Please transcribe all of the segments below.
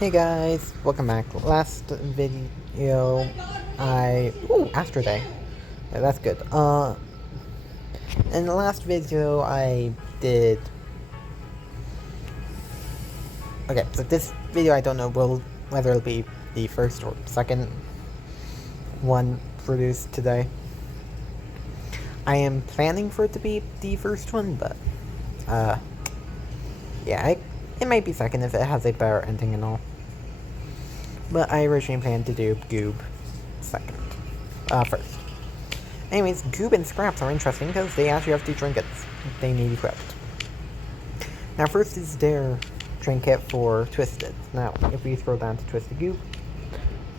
Hey guys, welcome back. Last video, Astro Day. Yeah, that's good. In the last video, I did. Okay, so this video, I don't know whether it'll be the first or second one produced today. I am planning for it to be the first one, but yeah, it might be second if it has a better ending and all. But I originally planned to do Goob first. Anyways, Goob and Scraps are interesting because they actually have two trinkets they need equipped. Now first is their trinket for Twisted. Now, if we scroll down to Twisted Goob,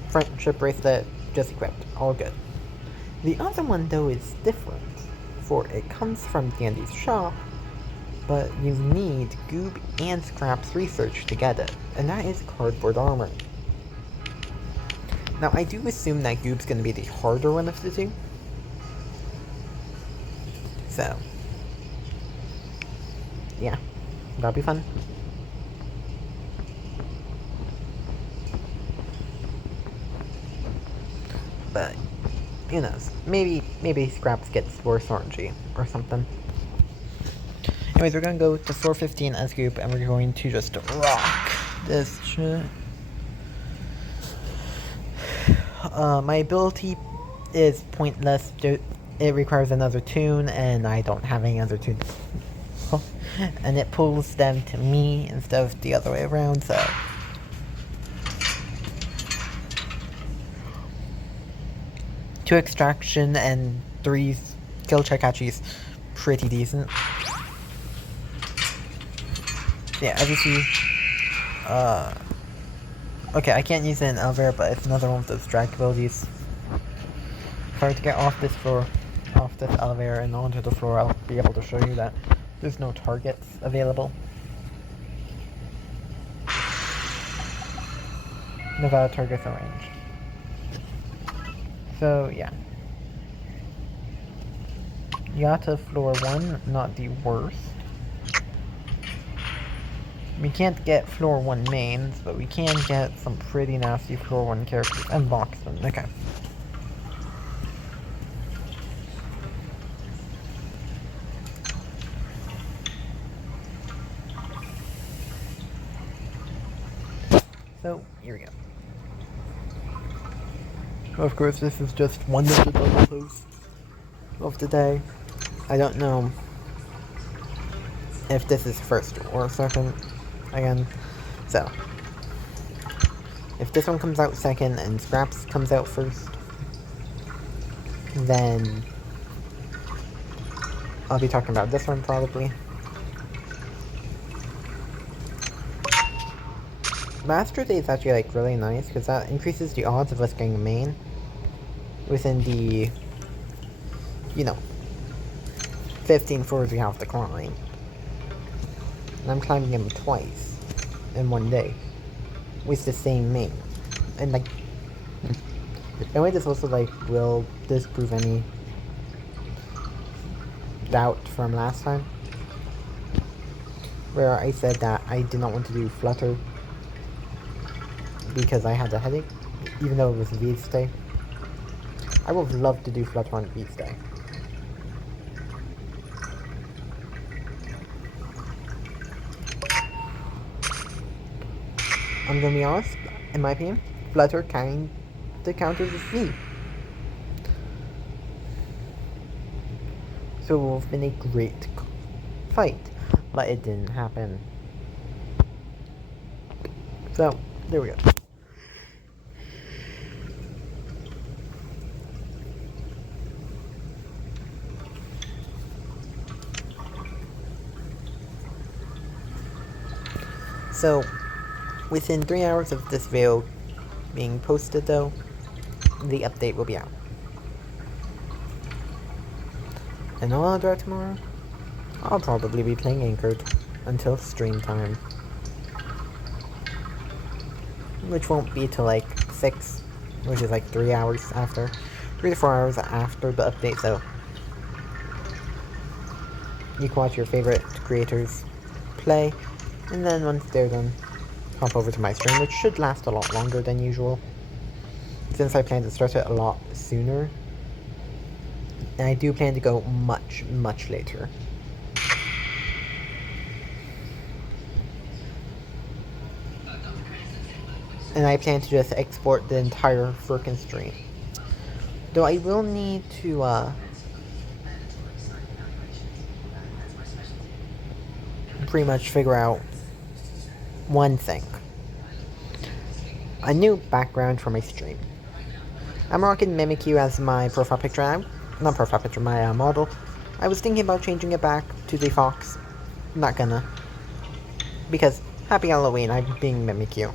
Friendship Bracelet, just equipped, all good. The other one though is different, for it comes from Dandy's shop, but you need Goob and Scraps research to get it, and that is Cardboard Armor. Now, I do assume that Goob's going to be the harder one of the two. So, yeah, that'll be fun. But, who knows? Maybe Scraps gets worse orangey or something. Anyways, we're going to go to floor 15 as Goob, and we're going to just rock this shit. My ability is pointless. It requires another tune, and I don't have any other tunes. And it pulls them to me instead of the other way around, so... 2 extraction and 3 skill check catchies. Pretty decent. Yeah, as you see, okay, I can't use it in elevator, but it's another one of those drag abilities. If I were to get off this elevator and onto the floor, I'll be able to show you that there's no targets available. Nevada targets are ranged. So, yeah. Yata floor 1, not the worst. We can't get floor 1 mains, but we can get some pretty nasty floor 1 characters and box them. Okay. So, here we go. Of course, this is just one of the double posts of the day. I don't know if this is first or second. Again, so if this one comes out second and Scraps comes out first, then I'll be talking about this one probably. Master Day is actually like really nice because that increases the odds of us getting a main within the, 15 floors we have to climb. And I'm climbing them twice in one day with the same main. And like, anyway, this also like will disprove any doubt from last time where I said that I did not want to do Flutter because I had a headache, even though it was V's day. I would love to do Flutter on V's day. I'm gonna be honest, in my opinion, Flutter kinda counters as V. So it would have been a great fight, but it didn't happen. So, there we go. So, within 3 hours of this video being posted though, the update will be out. And all I'll do tomorrow, I'll probably be playing Anchored until stream time. Which won't be till like 6, which is like 3 hours after. 3 to 4 hours after the update, so you can watch your favorite creators play, and then once they're done, hop over to my stream, which should last a lot longer than usual, since I plan to start it a lot sooner. And I do plan to go much, much later. And I plan to just export the entire frickin' stream. Though I will need to, pretty much figure out one thing. A new background for my stream. I'm rocking Mimikyu as my profile picture now. Not profile picture, my model. I was thinking about changing it back to the fox. Not gonna. Because, happy Halloween, I'm being Mimikyu.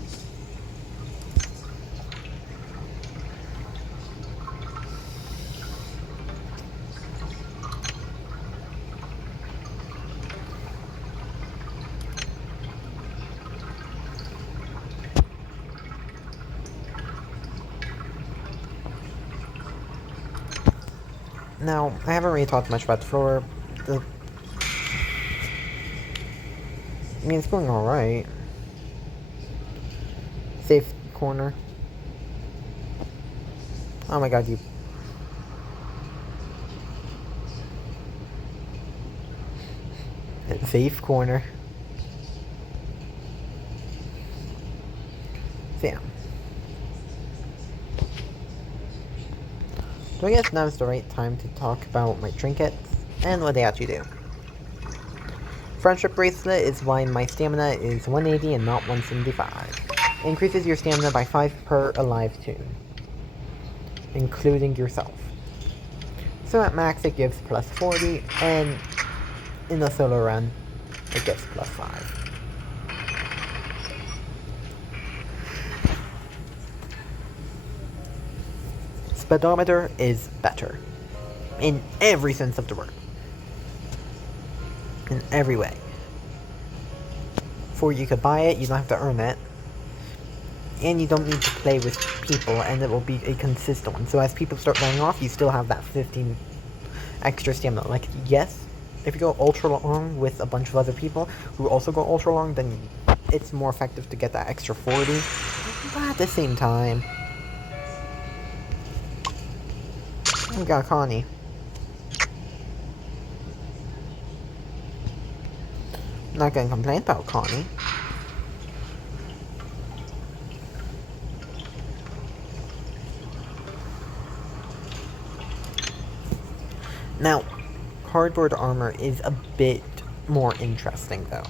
Now, I haven't really talked much about the floor. I mean, it's going alright. Safe corner. Oh my god, you... Safe corner. So yeah. So I guess now is the right time to talk about my trinkets and what they actually do. Friendship Bracelet is why my stamina is 180 and not 175. It increases your stamina by 5 per alive toon, including yourself. So at max it gives plus 40, and in the solo run it gives plus 5. Speedometer is better. In every sense of the word. In every way. For you could buy it, you don't have to earn it. And you don't need to play with people, and it will be a consistent one. So as people start running off, you still have that 15 extra stamina. Like, yes, if you go ultra long with a bunch of other people who also go ultra long, then it's more effective to get that extra 40. But at the same time... We got Connie. Not gonna complain about Connie. Now, cardboard armor is a bit more interesting though.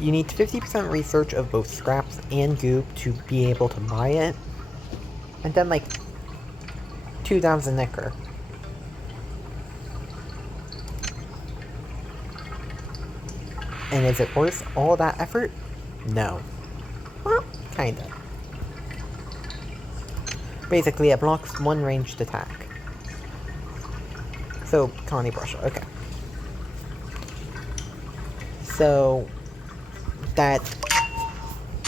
You need 50% research of both scraps and Goob to be able to buy it. And then like 2,000 Nicker. And is it worth all that effort? No. Well, kinda. Basically, it blocks one ranged attack. So, Connie Brush, okay. So, that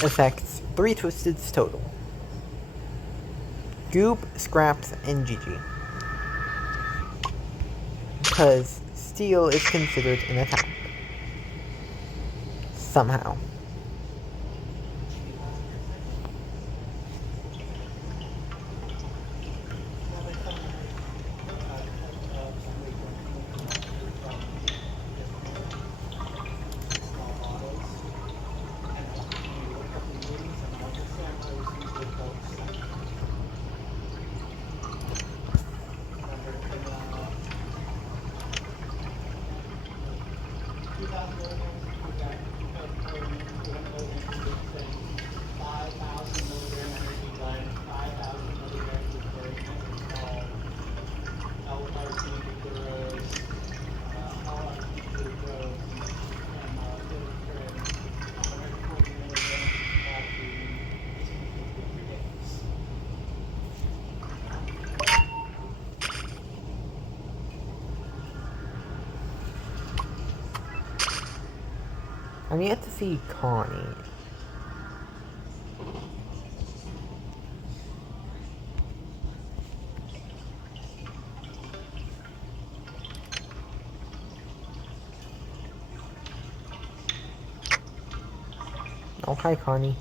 affects 3 Twisteds total. Goob, Scraps, and GG. Because Steel is considered an attack. Somehow. I'm yet to see Connie. Oh, hi, Connie.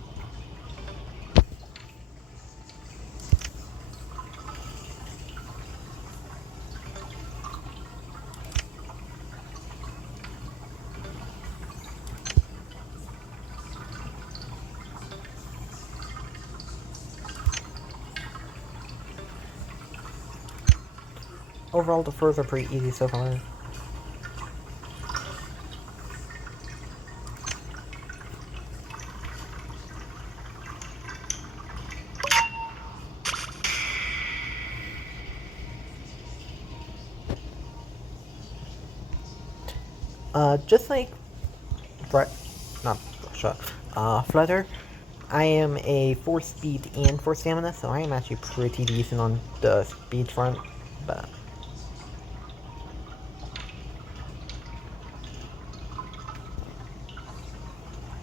overall the furs are pretty easy so far. Just like not Russia, Flutter, I am a 4 speed and 4 stamina, so I am actually pretty decent on the speed front, but...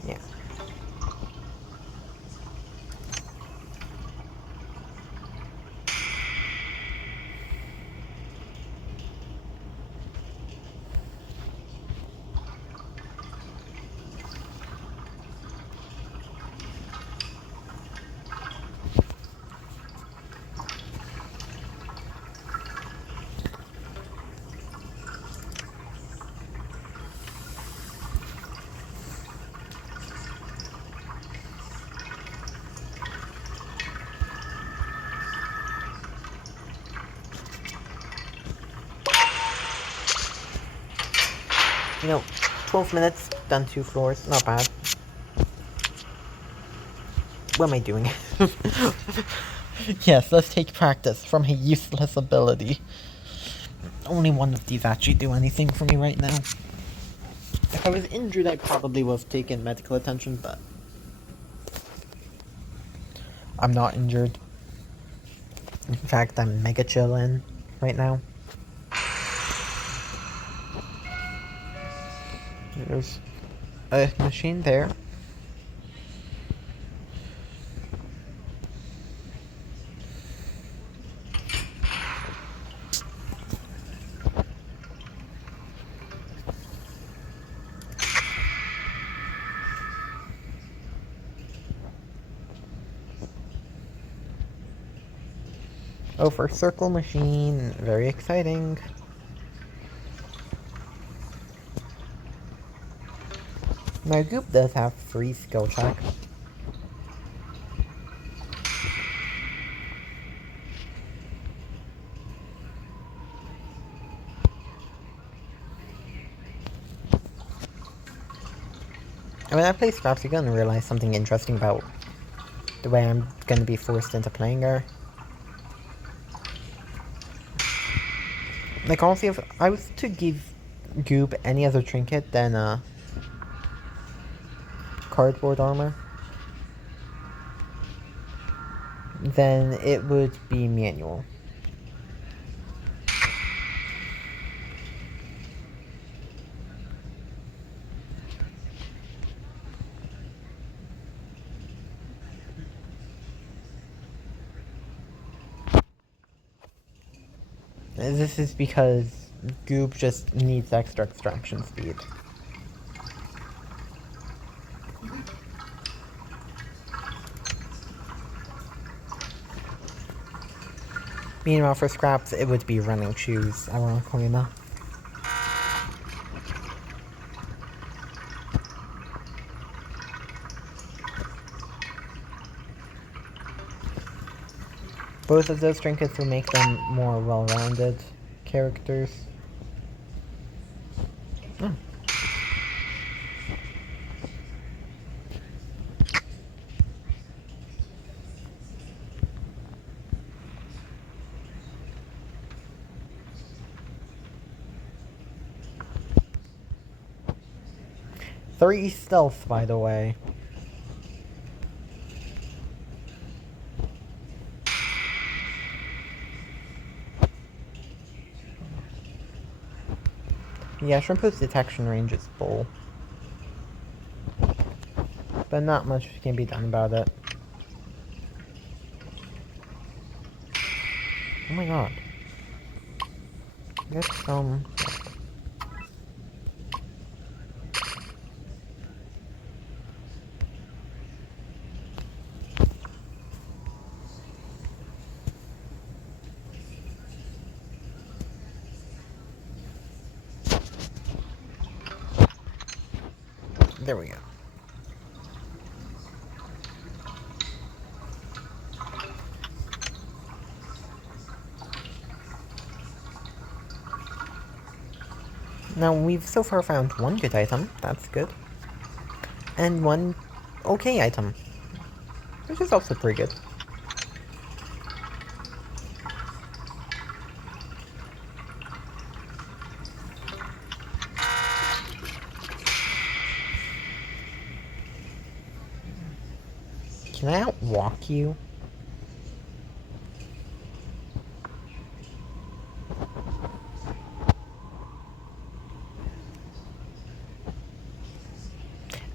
yeah. You know, 12 minutes, done 2 floors, not bad. What am I doing? Yes, let's take practice from a useless ability. Only one of these actually do anything for me right now. If I was injured, I probably would have taken medical attention, but... I'm not injured. In fact, I'm mega chillin' right now. There's a machine there. Oh, for circle machine, very exciting. My Goob does have free skill check. And when I play Scraps, you're gonna realize something interesting about the way I'm gonna be forced into playing her. Like, honestly, if I was to give Goob any other trinket than, cardboard armor, then it would be manual. This is because Goob just needs extra extraction speed. Meanwhile, for Scraps, it would be running shoes, ironically enough. Both of those trinkets will make them more well-rounded characters. Oh. Three stealth, by the way. Yeah, Shrimpo's detection range is full. But not much can be done about it. Oh my god. Get some... There we go. Now, we've so far found one good item, that's good. And one okay item, which is also pretty good. Can I outwalk you?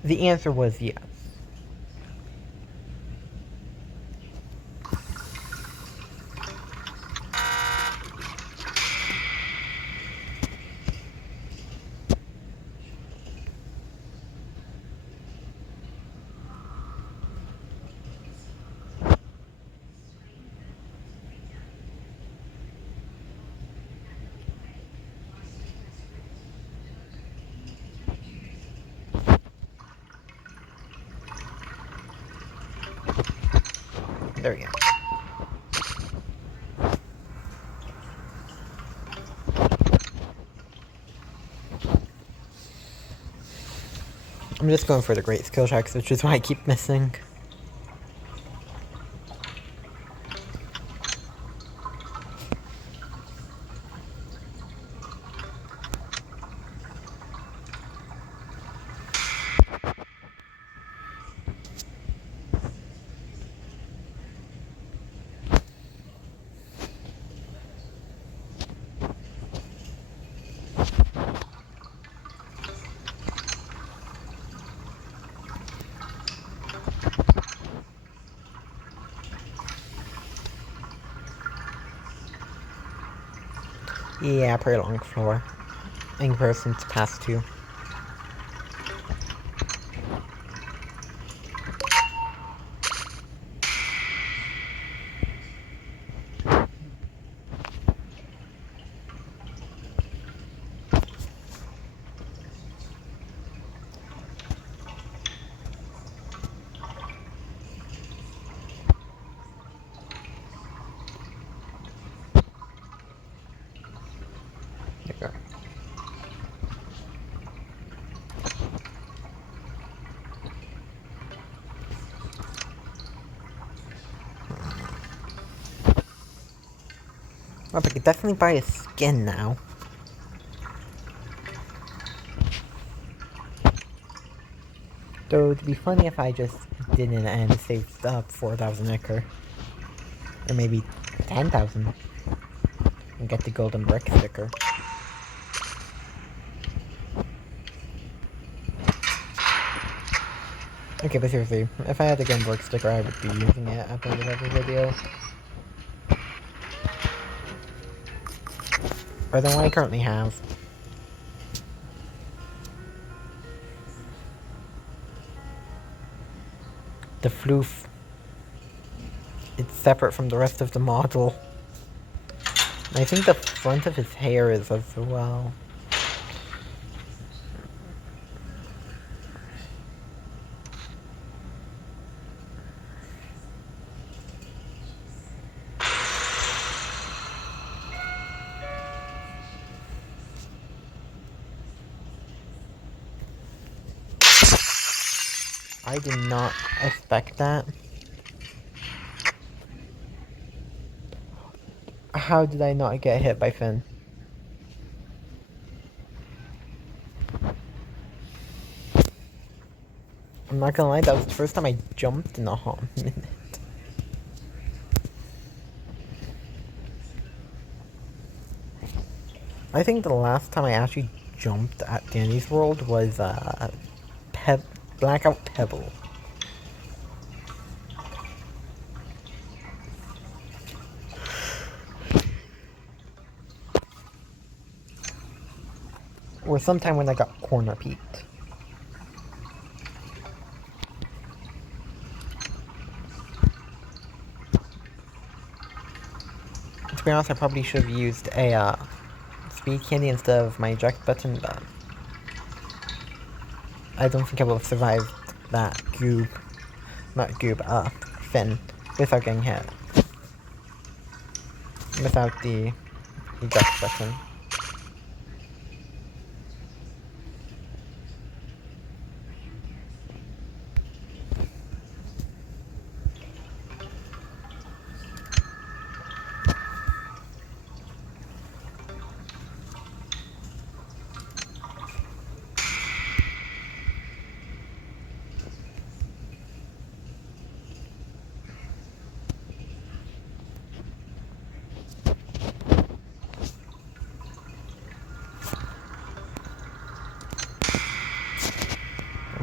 The answer was yes. There we go. I'm just going for the great skill checks, which is why I keep missing. Yeah, pretty long floor. In comparison to past two. There we go. Well, I could definitely buy a skin now. Though, it'd be funny if I just didn't and saved up 4,000 Ichor. Or maybe 10,000. And get the golden brick sticker. Okay, but seriously, if I had the golden brick sticker, I would be using it at the end of every video. Or the one I currently have. The floof. It's separate from the rest of the model. I think the front of his hair is as well. I did not expect that. How did I not get hit by Finn? I'm not gonna lie, that was the first time I jumped in a hot minute. I think the last time I actually jumped at Danny's World was Blackout Pebble. Or sometime when I got corner peeked. To be honest, I probably should have used a speed candy instead of my eject button, but I don't think I will have survived that Goob, not Goob, Finn, without getting hit. Without the eject button.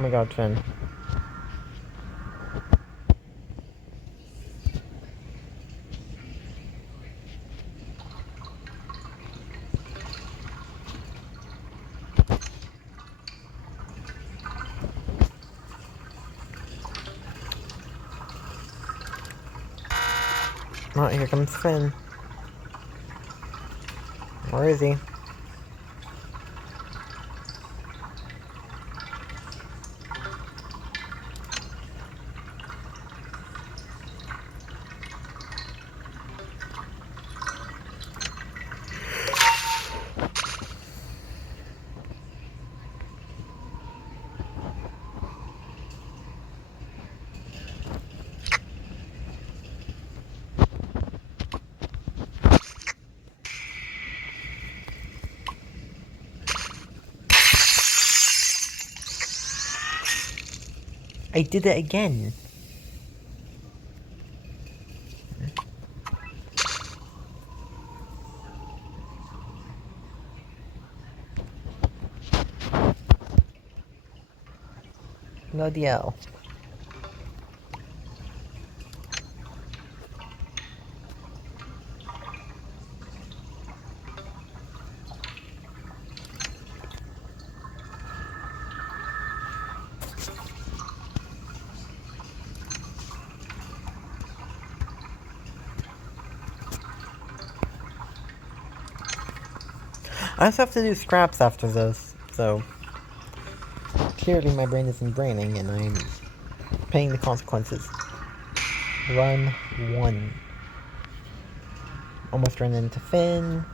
my god, Finn. Oh, here comes Finn. Where is he? I did it again. Bloody hell. I also have to do scraps after this, so clearly my brain isn't braining and I'm paying the consequences. Run 1. Almost ran into Finn.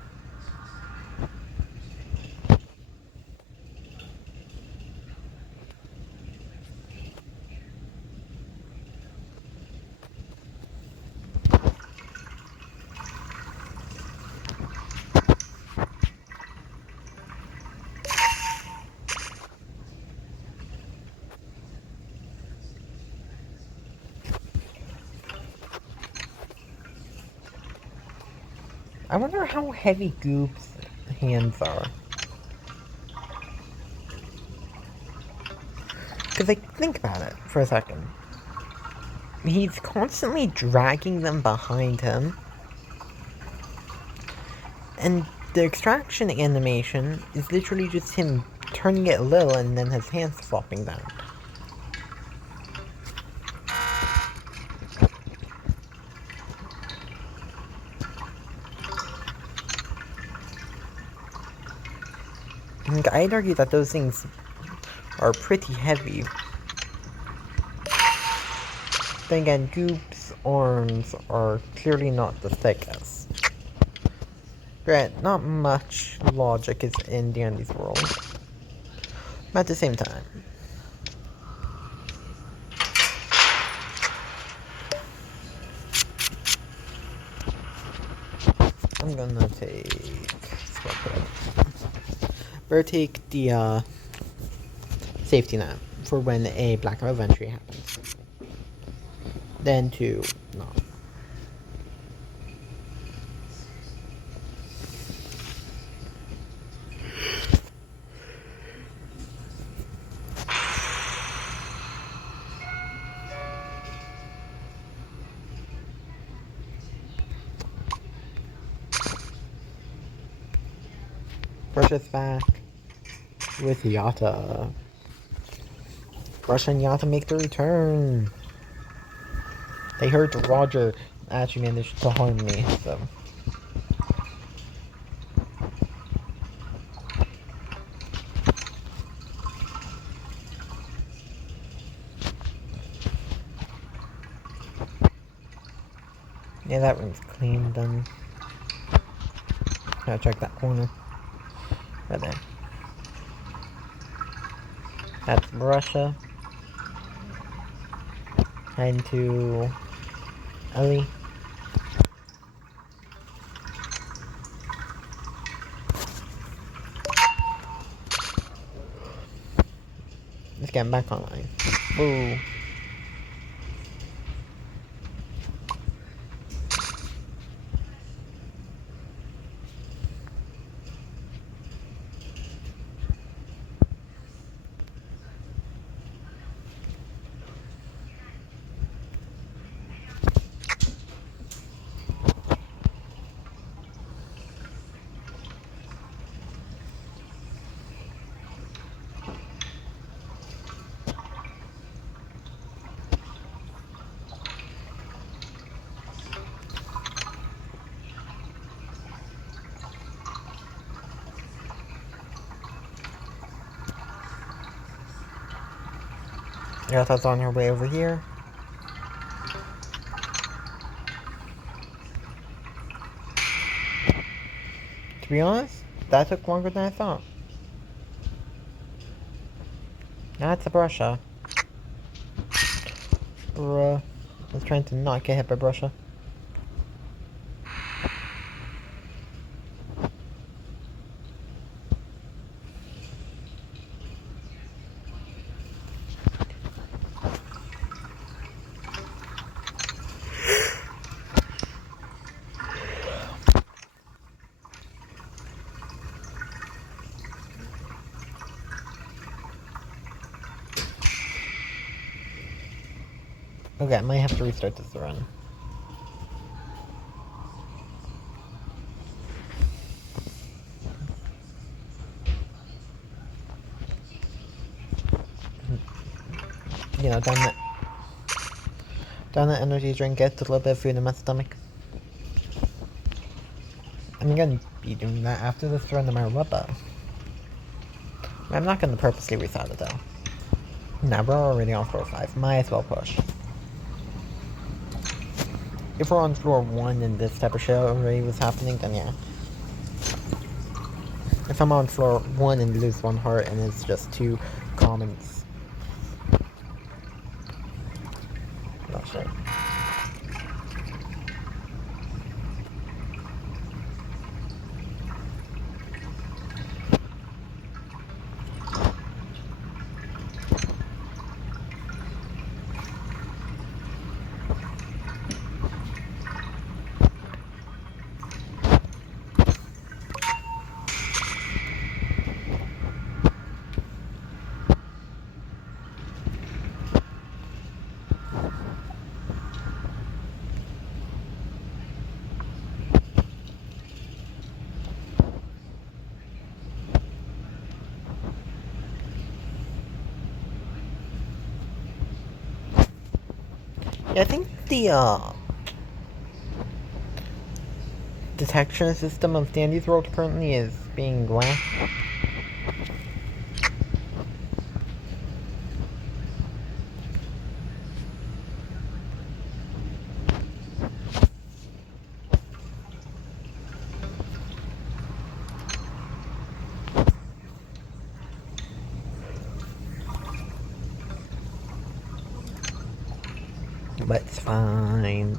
I wonder how heavy Goob's hands are. Because, like, think about it for a second. He's constantly dragging them behind him. And the extraction animation is literally just him turning it a little and then his hands flopping down. And I'd argue that those things are pretty heavy. Then again, Goob's arms are clearly not the thickest. Granted, not much logic is in Dandy's world. But at the same time. I'm gonna take... Better take the safety net for when a blackout entry happens. Then to... no. Brush is back with Yata. Brush and Yata make the return. They heard Roger actually managed to harm me, so. Yeah, that one's clean, done. Gotta check that corner. Right there. That's Russia. Head to Ellie. Let's get back online. Woo. Yata's on her way over here. To be honest, that took longer than I thought. That's a Brusha. Bruh. I was trying to not get hit by Brusha. Okay, I might have to restart this run. You know, down that energy drink, get a little bit of food in my stomach. I'm gonna be doing that after this run no matter what, though. I'm not gonna purposely restart it, though. Nah, we're already on floor 5. Might as well push. If we're on floor 1 and this type of shit already was happening, then yeah. If I'm on floor 1 and lose 1 heart and it's just 2 commons. Oh shit. Yeah, I think the detection system of Dandy's world currently is being whacked. But it's fine.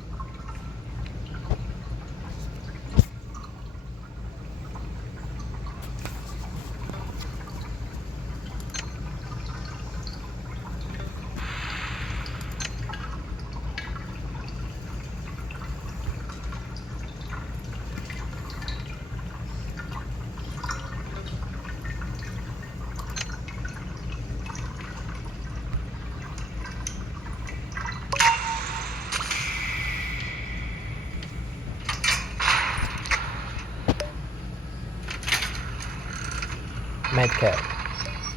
Medkit.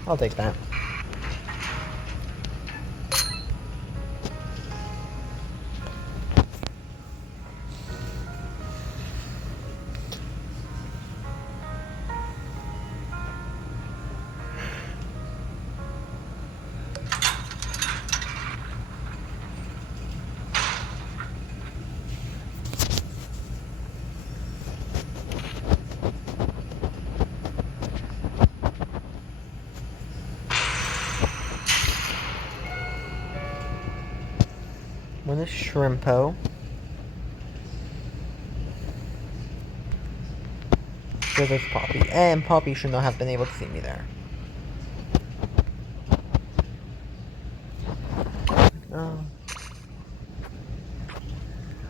I'll take that. One is Shrimpo. So there's Poppy. And Poppy should not have been able to see me there.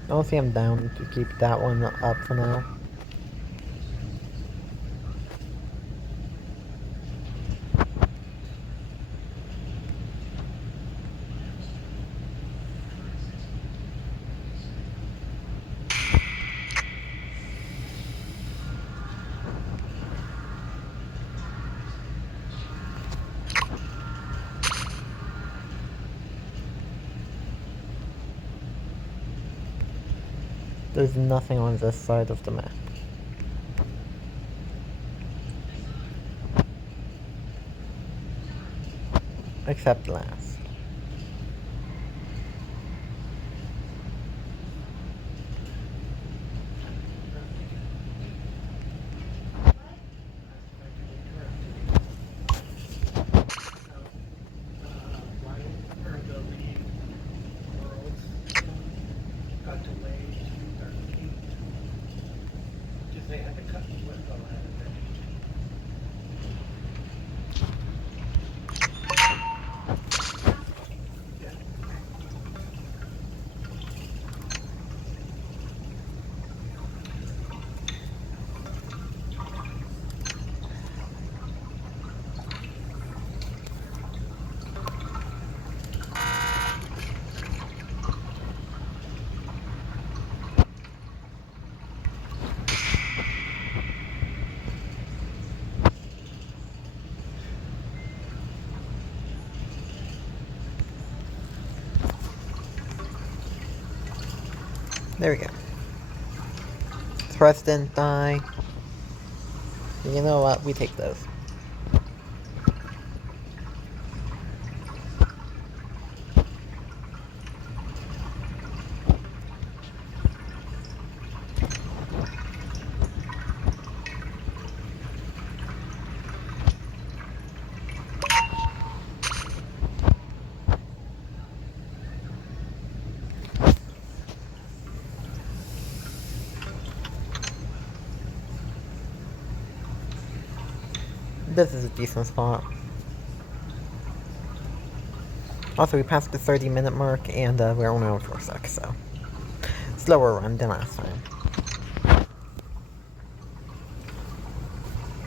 Honestly, I'm down to keep that one up for now. There's nothing on this side of the map. Except last. There we go. Thrust didn't die. You know what? We take those. This is a decent spot. Also, we passed the 30-minute mark, and we're only on 4 seconds, so... slower run than last time.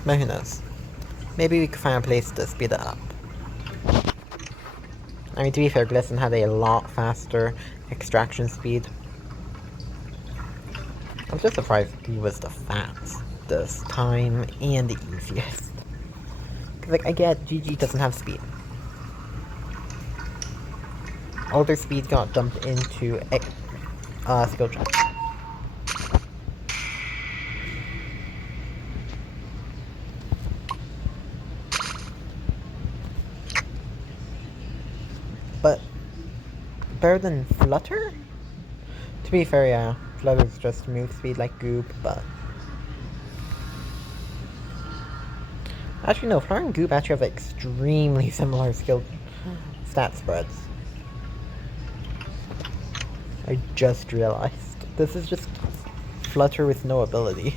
But who knows? Maybe we could find a place to speed it up. I mean, to be fair, Glisten had a lot faster extraction speed. I'm just surprised he was the fastest time and the easiest. Like, I get GG doesn't have speed. All their speed got dumped into skill check. But better than Flutter? To be fair, yeah, Flutter's just move speed like Goob, but actually no, Flutter and Goob actually have extremely similar skill stat spreads. I just realized. This is just Flutter with no ability.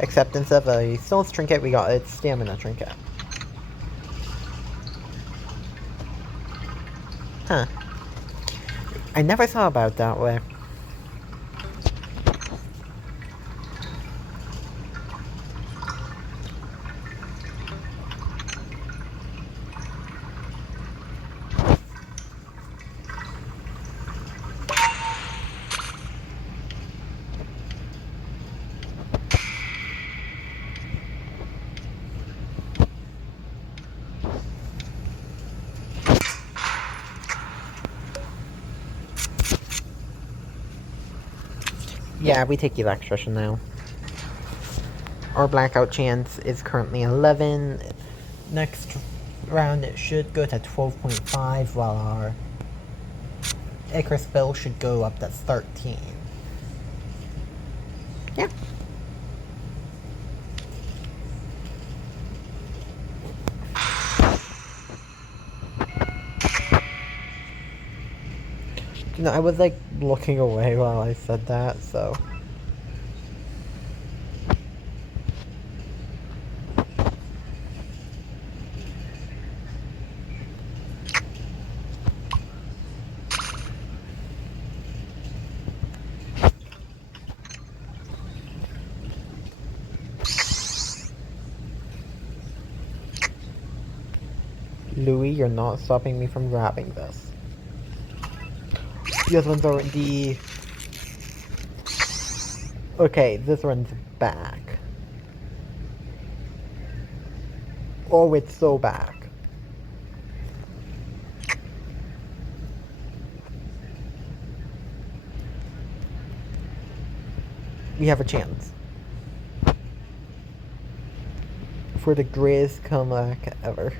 Except instead of a Stone's Trinket, we got a Stamina Trinket. Huh. I never thought about it that way. Yeah, we take Electrician now. Our Blackout chance is currently 11. Next round it should go to 12.5, while our Icarus spell should go up to 13. Yeah. You know, I was like looking away while I said that, so. Louis, you're not stopping me from grabbing this. The other one's already... Okay, this one's back. Oh, it's so back. We have a chance. For the greatest comeback ever.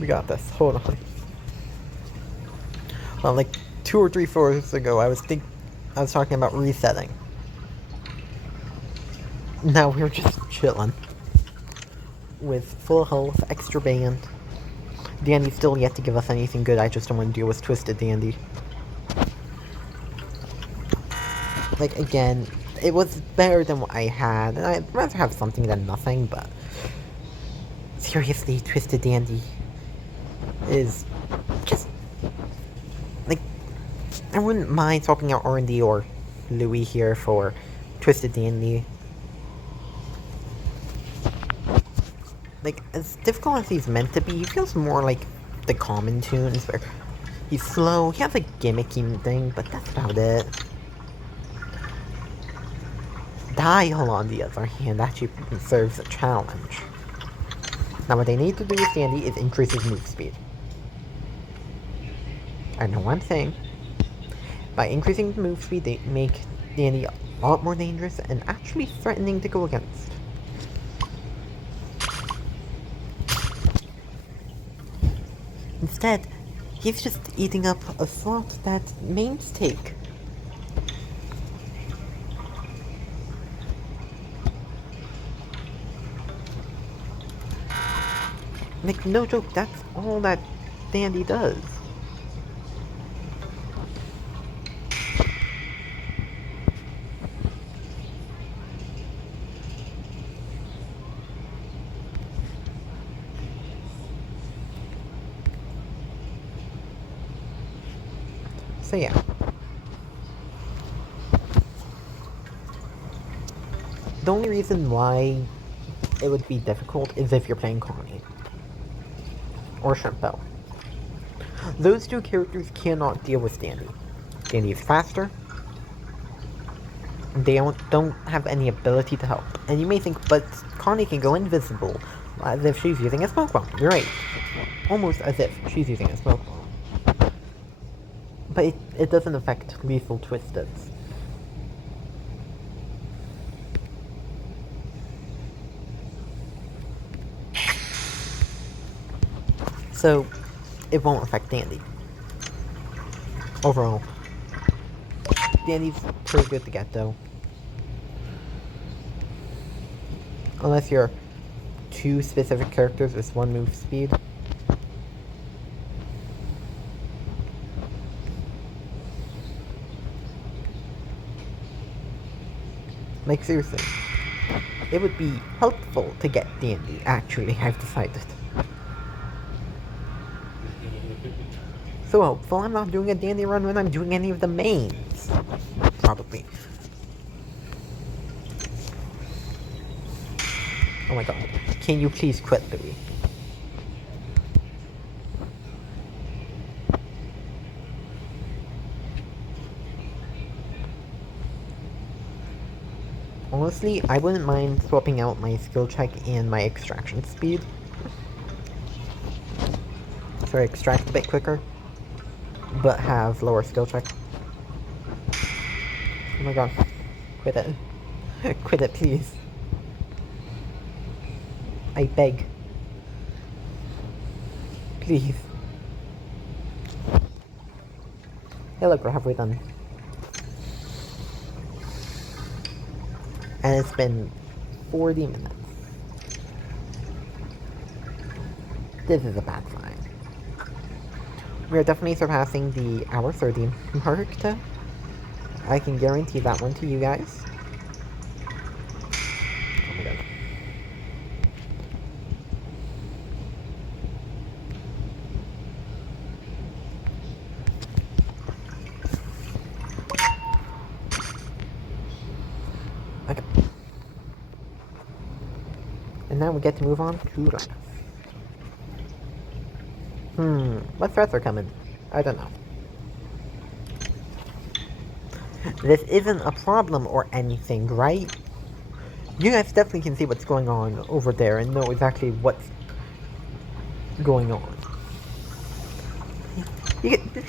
We got this. Hold on. Well, like, 2 or 3 floors ago, I was talking about resetting. Now we're just chilling. With full health, extra band. Dandy's still yet to give us anything good, I just don't want to deal with Twisted Dandy. Like, again, it was better than what I had, and I'd rather have something than nothing, but... Seriously, Twisted Dandy is just... Like, I wouldn't mind swapping out R&D or Louis here for Twisted Dandy. Like, as difficult as he's meant to be, he feels more like the common tunes, where he's slow, he has a gimmicky thing, but that's about it. Dial, on the other hand, actually serves a challenge. Now what they need to do with Dandy is increase his move speed. I know one thing. By increasing the move speed, they make Dandy a lot more dangerous and actually threatening to go against. Instead, he's just eating up a slot that mains take. Like, no joke, that's all that Dandy does. So yeah. The only reason why it would be difficult is if you're playing Connie. Or Shrimpo. Those two characters cannot deal with Dandy. Dandy is faster. They don't have any ability to help. And you may think, but Connie can go invisible, as if she's using a smoke bomb. You're right. Almost as if she's using a smoke bomb. But it doesn't affect lethal Twisted. So, it won't affect Dandy. Overall, Dandy's pretty good to get, though. Unless you're two specific characters with one move speed. Like, seriously. It would be helpful to get Dandy, actually, I've decided. So hopeful I'm not doing a Dandy run when I'm doing any of the mains. Probably. Oh my god. Can you please quit, Louis? Honestly, I wouldn't mind swapping out my skill check and my extraction speed. So I extract a bit quicker, but have lower skill check. Oh my god. Quit it. Quit it, please. I beg. Please. Hey look, we're halfway done. And it's been 40 minutes. This is a bad sign. We are definitely surpassing the hour 30 mark, though. I can guarantee that one to you guys. Oh my god. Okay. And now we get to move on to Wrath. What threats are coming? I don't know. This isn't a problem or anything, right? You guys definitely can see what's going on over there and know exactly what's going on.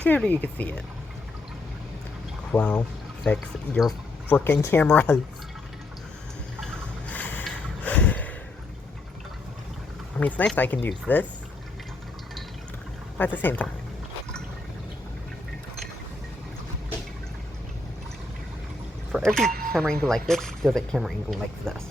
Clearly you can see it. Well, fix your frickin' cameras. I mean, it's nice that I can use this. But at the same time. for every camera angle like this, there's a camera angle like this.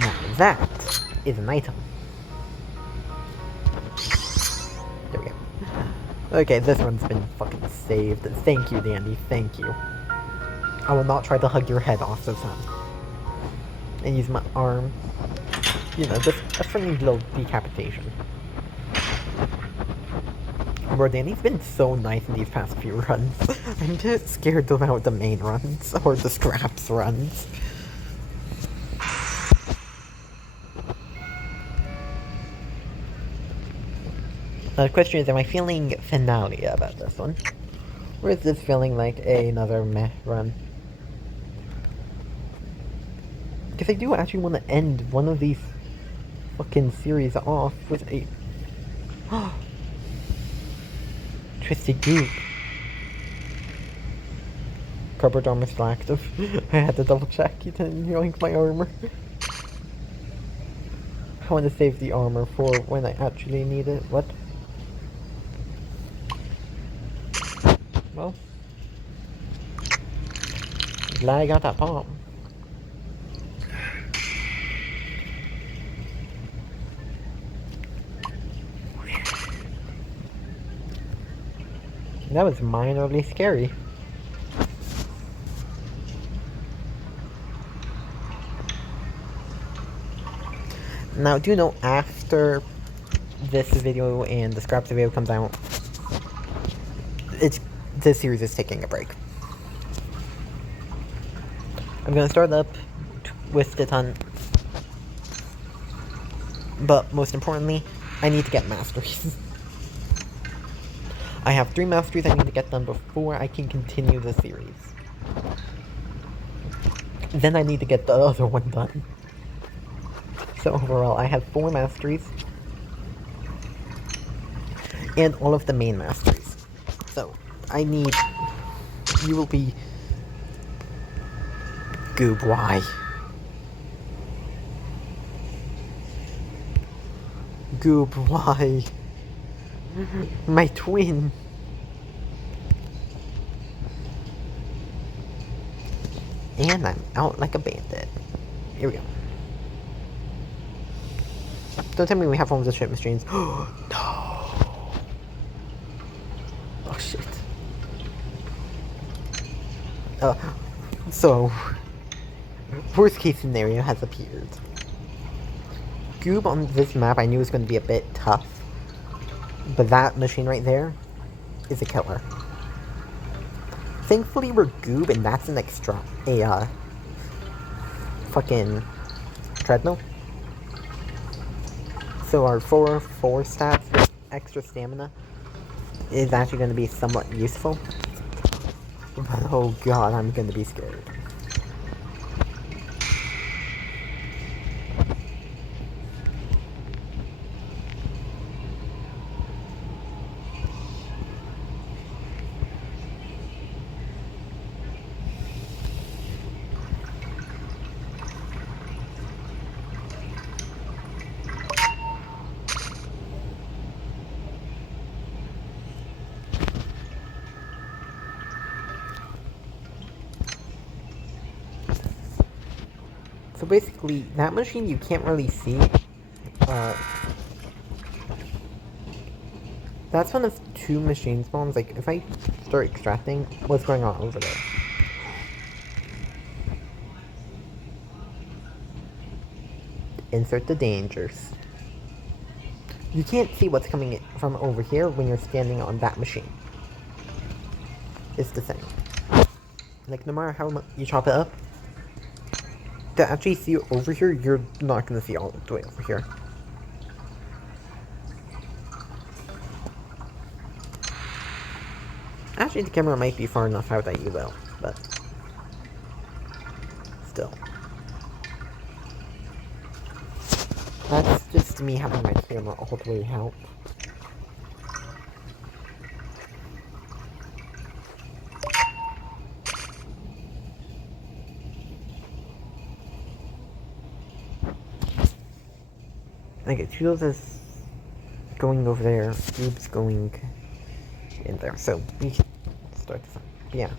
Now that is an item. There we go. Okay, this one's been fucking saved. Thank you, Dandy. Thank you. I will not try to hug your head off this time. And use my arm. You know, just a friendly little decapitation. Bro, Danny's been so nice in these past few runs. I'm just scared about the main runs, or the scraps runs. The question is, am I feeling finale about this one? Or is this feeling like another meh run? Because I do actually want to end one of these fucking series off with a... Twisted Goob. Cupboard armor still active. I had to double check, you didn't yoink my armor. I want to save the armor for when I actually need it. What? Well, glad I got that bomb. That was minorly scary. Now, do know after this video and the scraps video comes out, this series is taking a break. I'm gonna start up with the hunt, but most importantly, I need to get masteries. I have 3 masteries I need to get done before I can continue the series. Then I need to get the other one done. So overall, I have 4 masteries. And all of the main masteries. So, I need... You will be... Goob, why? Goob, why? My twin! And I'm out like a bandit. Here we go. Don't tell me we have one of the ship machines. No! Oh shit. So... Worst case scenario has appeared. Goob on this map I knew was going to be a bit tough. But that machine right there is a killer. Thankfully we're Goob and that's an extra... fucking... treadmill. So our 4 stats with extra stamina is actually going to be somewhat useful. But oh god, I'm going to be scared. So basically, that machine you can't really see. That's one of 2 machine spawns. Like, if I start extracting, what's going on over there? Insert the dangers. You can't see what's coming from over here when you're standing on that machine. It's the same. Like, no matter how much you chop it up, to actually see it over here, you're not going to see all the way over here. Actually, the camera might be far enough out that you will, but still. That's just me having my camera all the way out. Okay, Jules is going over there. Goob's going in there. So we can start this up. Yeah.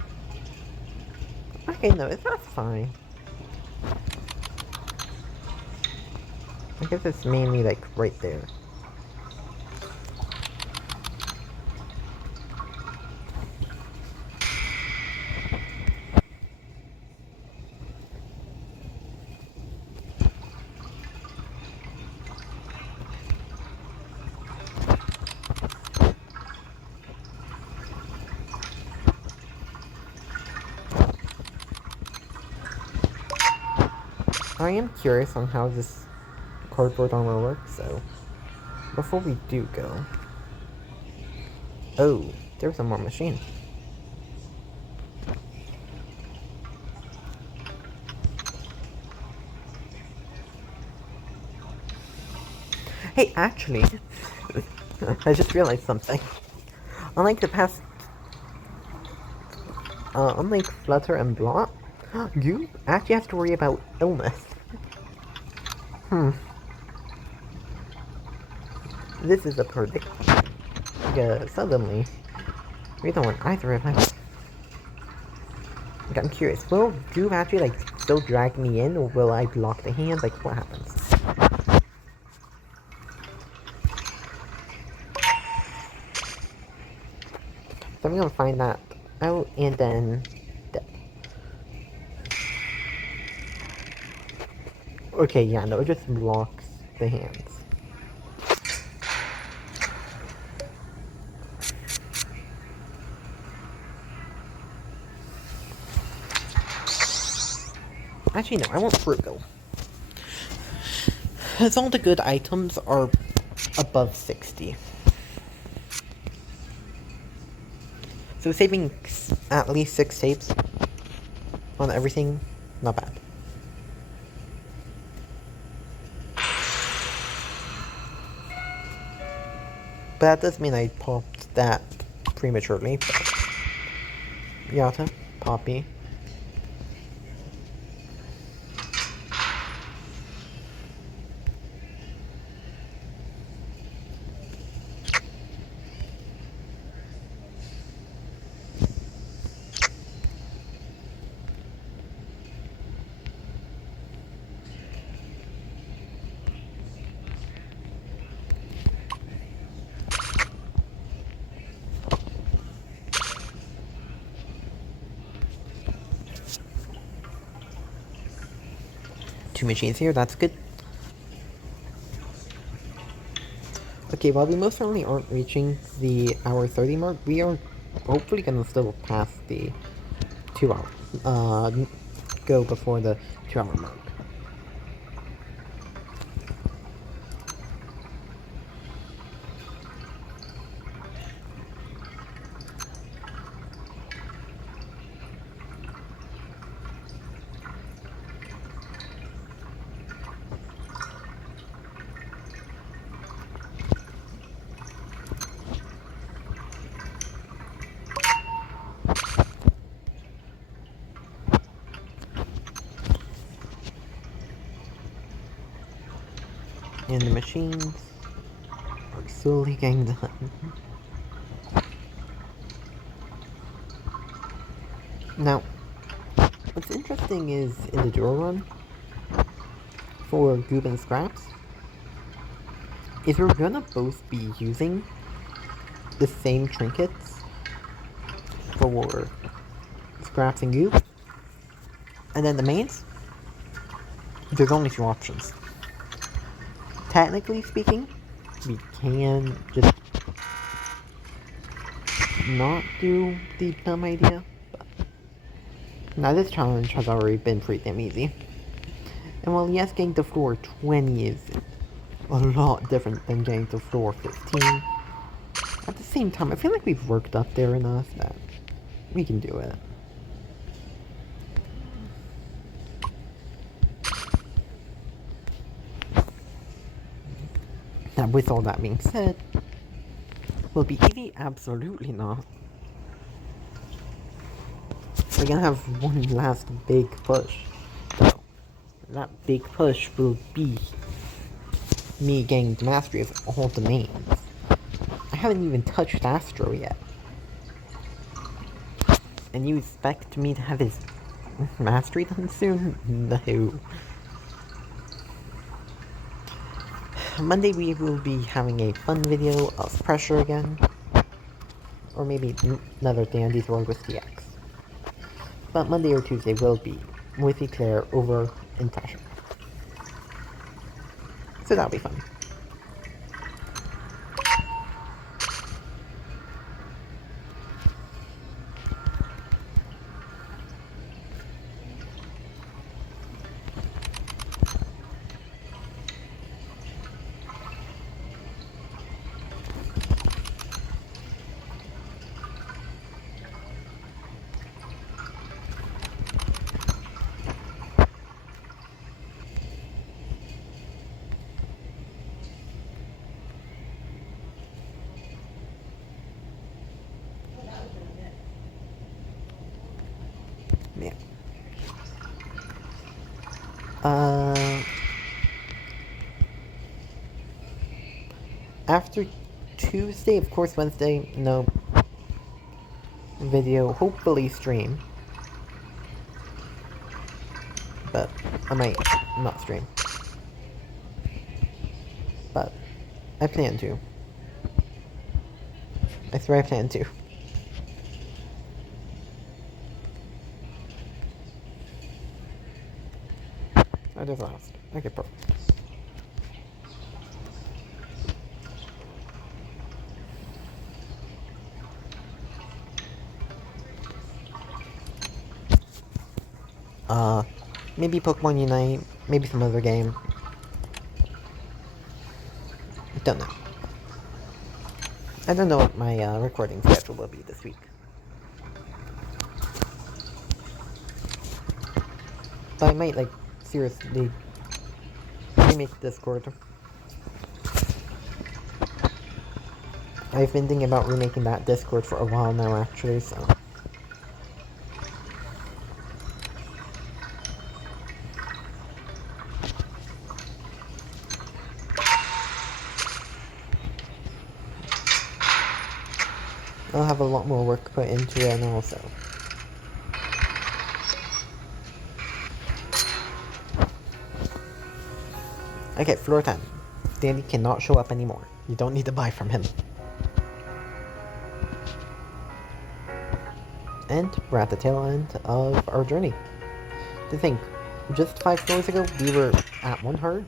Okay, no, that's fine. I guess it's mainly like right there. I am curious on how this cardboard armor works, so before we do go... Oh, there's one more machine. Hey, actually, I just realized something. Unlike the past... unlike Flutter and Blot, you actually have to worry about illness. This is a predict. Suddenly, we don't want either of us. I'm curious, will Goob actually, like, still drag me in, or will I block the hand? Like, what happens? So I'm gonna find that out, and then... Okay, yeah, no, it just blocks the hands. Actually, no, I want frugal. As all the good items are above 60. So saving at least 6 tapes on everything, not bad. But that does mean I popped that prematurely. Yata, Poppy. Two machines here, that's good. Okay, while we most certainly aren't reaching the hour 30 mark, we are hopefully gonna still pass the 2 hour, go before the 2 hour mark. And the machines are slowly getting done. Now, what's interesting is in the dual run for Goob and Scraps, is we're gonna both be using the same trinkets for Scraps and Goob. And then the mains, there's only 2 options. Technically speaking, we can just not do the dumb idea, but now this challenge has already been pretty damn easy. And while yes, getting to floor 20 is a lot different than getting to floor 15, at the same time, I feel like we've worked up there enough that we can do it. Now, with all that being said, will it be easy? Absolutely not. We're gonna have one last big push. So, that big push will be me getting the mastery of all domains. I haven't even touched Astro yet. And you expect me to have his mastery done soon? No. Monday we will be having a fun video of Pressure again. Or maybe another Dandy's World with DX. But Monday or Tuesday will be with Eclair over in Pressure. So that'll be fun. Yeah. After Tuesday, of course, Wednesday, no video, hopefully stream. But I might not stream. But I plan to. I swear I plan to. I just asked. Okay, perfect. Maybe Pokemon Unite, maybe some other game. Don't know. I don't know what my recording schedule will be this week. But I might, like, seriously remake Discord. I've been thinking about remaking that Discord for a while now, actually, so... I'll have a lot more work put into it, and also... Okay, floor 10. Dandy cannot show up anymore. You don't need to buy from him. And we're at the tail end of our journey. To think, just 5 floors ago, we were at 1 heart.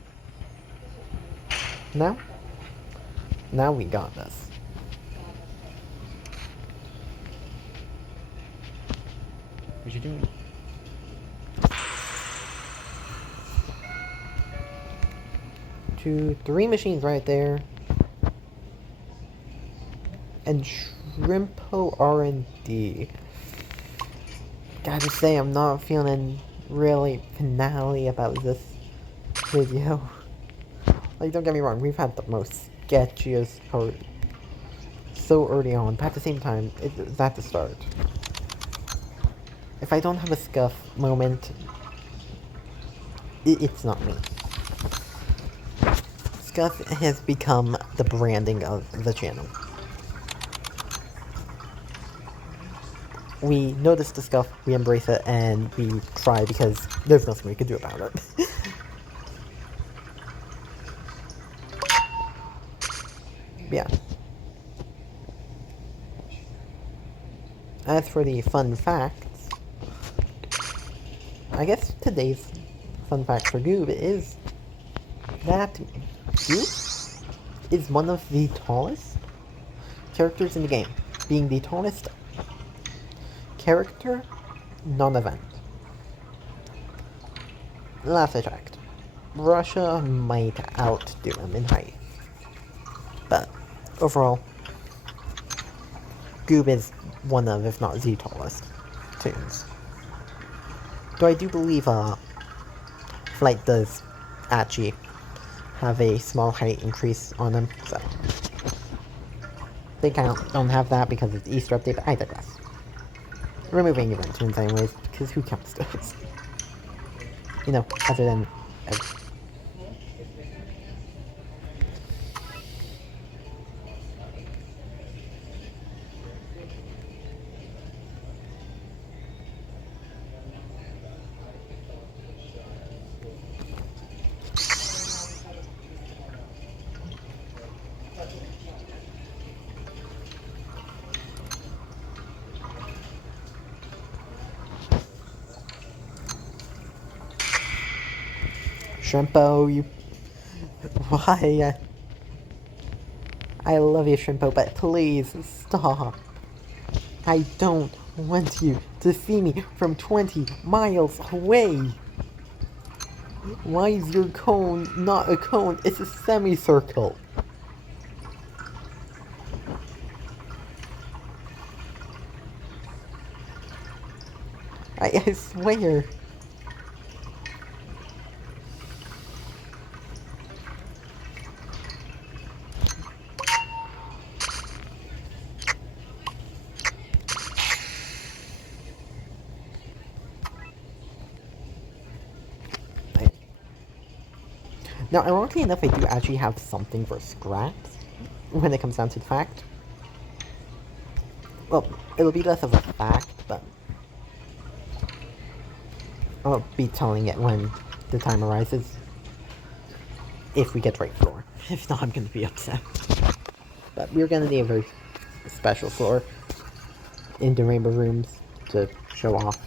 Now we got this. What you doing? 2, 3 machines right there. And Shrimpo R&D. Gotta say, I'm not feeling really finale about this video. Like, don't get me wrong, we've had the most sketchiest part so early on, but at the same time, it's at the start. If I don't have a scuff moment, it's not me. Scuff has become the branding of the channel. We notice the scuff, we embrace it, and we try because there's nothing we can do about it. Yeah. As for the fun facts, I guess today's fun fact for Goob is that Goob is one of the tallest characters in the game, being the tallest character non-event. Last I checked, Russia might outdo him in height, but overall, Goob is one of, if not the tallest, tunes. Though I do believe Flight does actually have a small height increase on him, so they don't have that because it's Easter update, but I digress. Removing event tunes anyways, because who counts those? You know, other than... Shrimpo, you... Why? I love you, Shrimpo, but please stop. I don't want you to see me from 20 miles away. Why is your cone not a cone? It's a semicircle. I swear. Now, ironically enough, I do actually have something for scraps when it comes down to the fact. Well, it'll be less of a fact, but I'll be telling it when the time arises. If we get the right floor. If not, I'm gonna be upset. But we're gonna need a very special floor in the rainbow rooms to show off.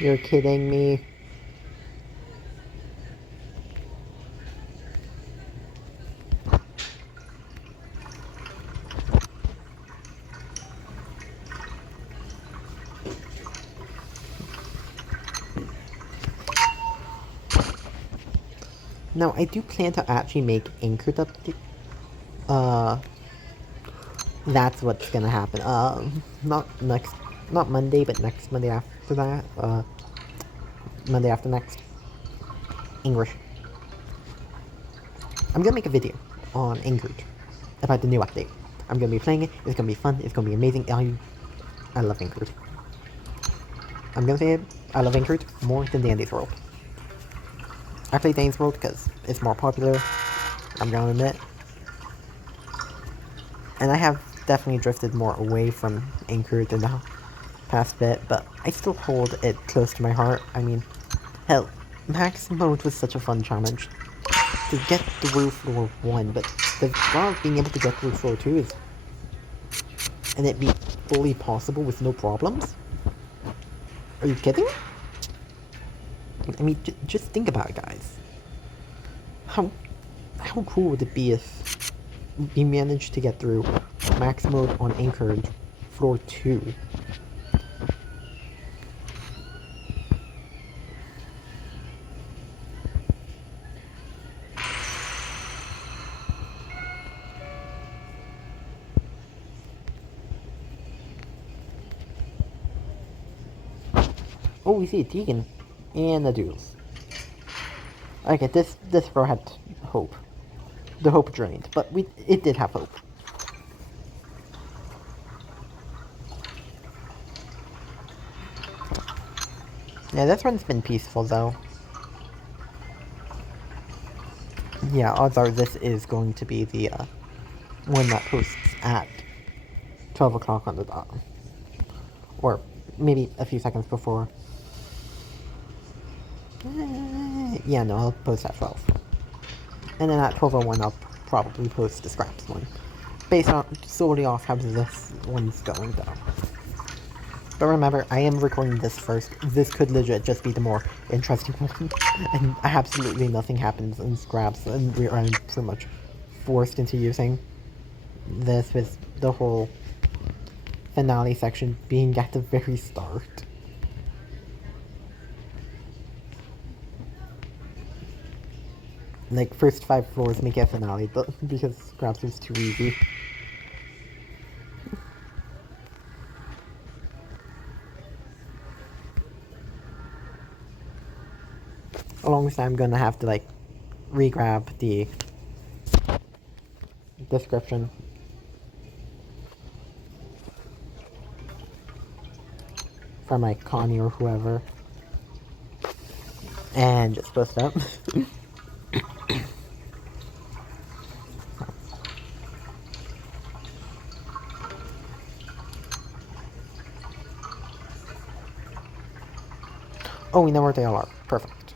You're kidding me. Now, I do plan to actually make anchored up the... that's what's gonna happen. Not Monday, but next Monday after that. Monday after next. English. I'm gonna make a video on Anchored about the new update. I'm gonna be playing it. It's gonna be fun. It's gonna be amazing. I love Anchored. I'm gonna say it. I love Anchored more than Dandy's World. I play Dandy's World because it's more popular. I'm gonna admit. And I have definitely drifted more away from Anchored in the past bit, but I still hold it close to my heart. I mean, hell, Max Mode was such a fun challenge to get through floor 1, but the thought of being able to get through floor 2 is... and it be fully possible with no problems? Are you kidding? I mean, just think about it, guys. How cool would it be if we managed to get through Max Mode on Anchored floor 2? Oh, we see a Deacon and a Doodles. Okay, this row had hope. The hope drained, but it did have hope. Yeah, this one's been peaceful though. Yeah, odds are this is going to be the one that posts at 12 o'clock on the dot. Or maybe a few seconds before. Yeah, no, I'll post at 12. And then at 12:01 I'll probably post the scraps one. Based on solely off how this one's going though. But remember, I am recording this first. This could legit just be the more interesting one. And absolutely nothing happens in scraps, and I'm pretty much forced into using this with the whole finale section being at the very start. Like, first 5 floors make it a finale, but because scraps is too easy. Alongside, I'm gonna have to, like, re-grab the description. From, like, Connie or whoever. And just post up. Oh, we know where they all are. Perfect.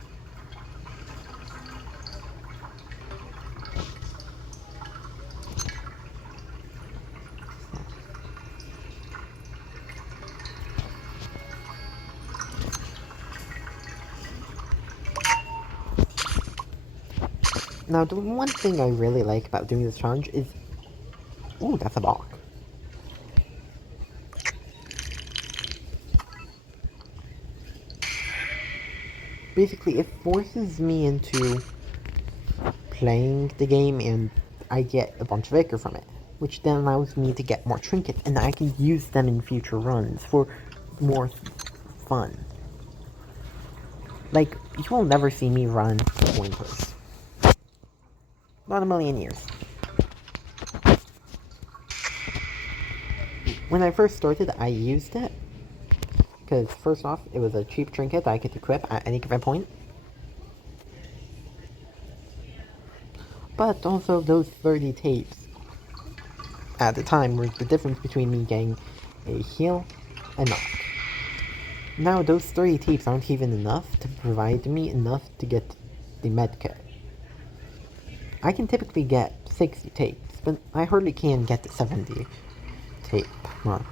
Now, the one thing I really like about doing this challenge is... Ooh, that's a block. Basically, it forces me into playing the game, and I get a bunch of acre from it, which then allows me to get more trinkets, and I can use them in future runs for more fun. Like, you will never see me run coin purse. Not a million years. When I first started, I used it, because first off, it was a cheap trinket that I could equip at any given point. But also, those 30 tapes at the time were the difference between me getting a heal and not. Now, those 30 tapes aren't even enough to provide me enough to get the medkit. I can typically get 60 tapes, but I hardly can get the 70 tape mark.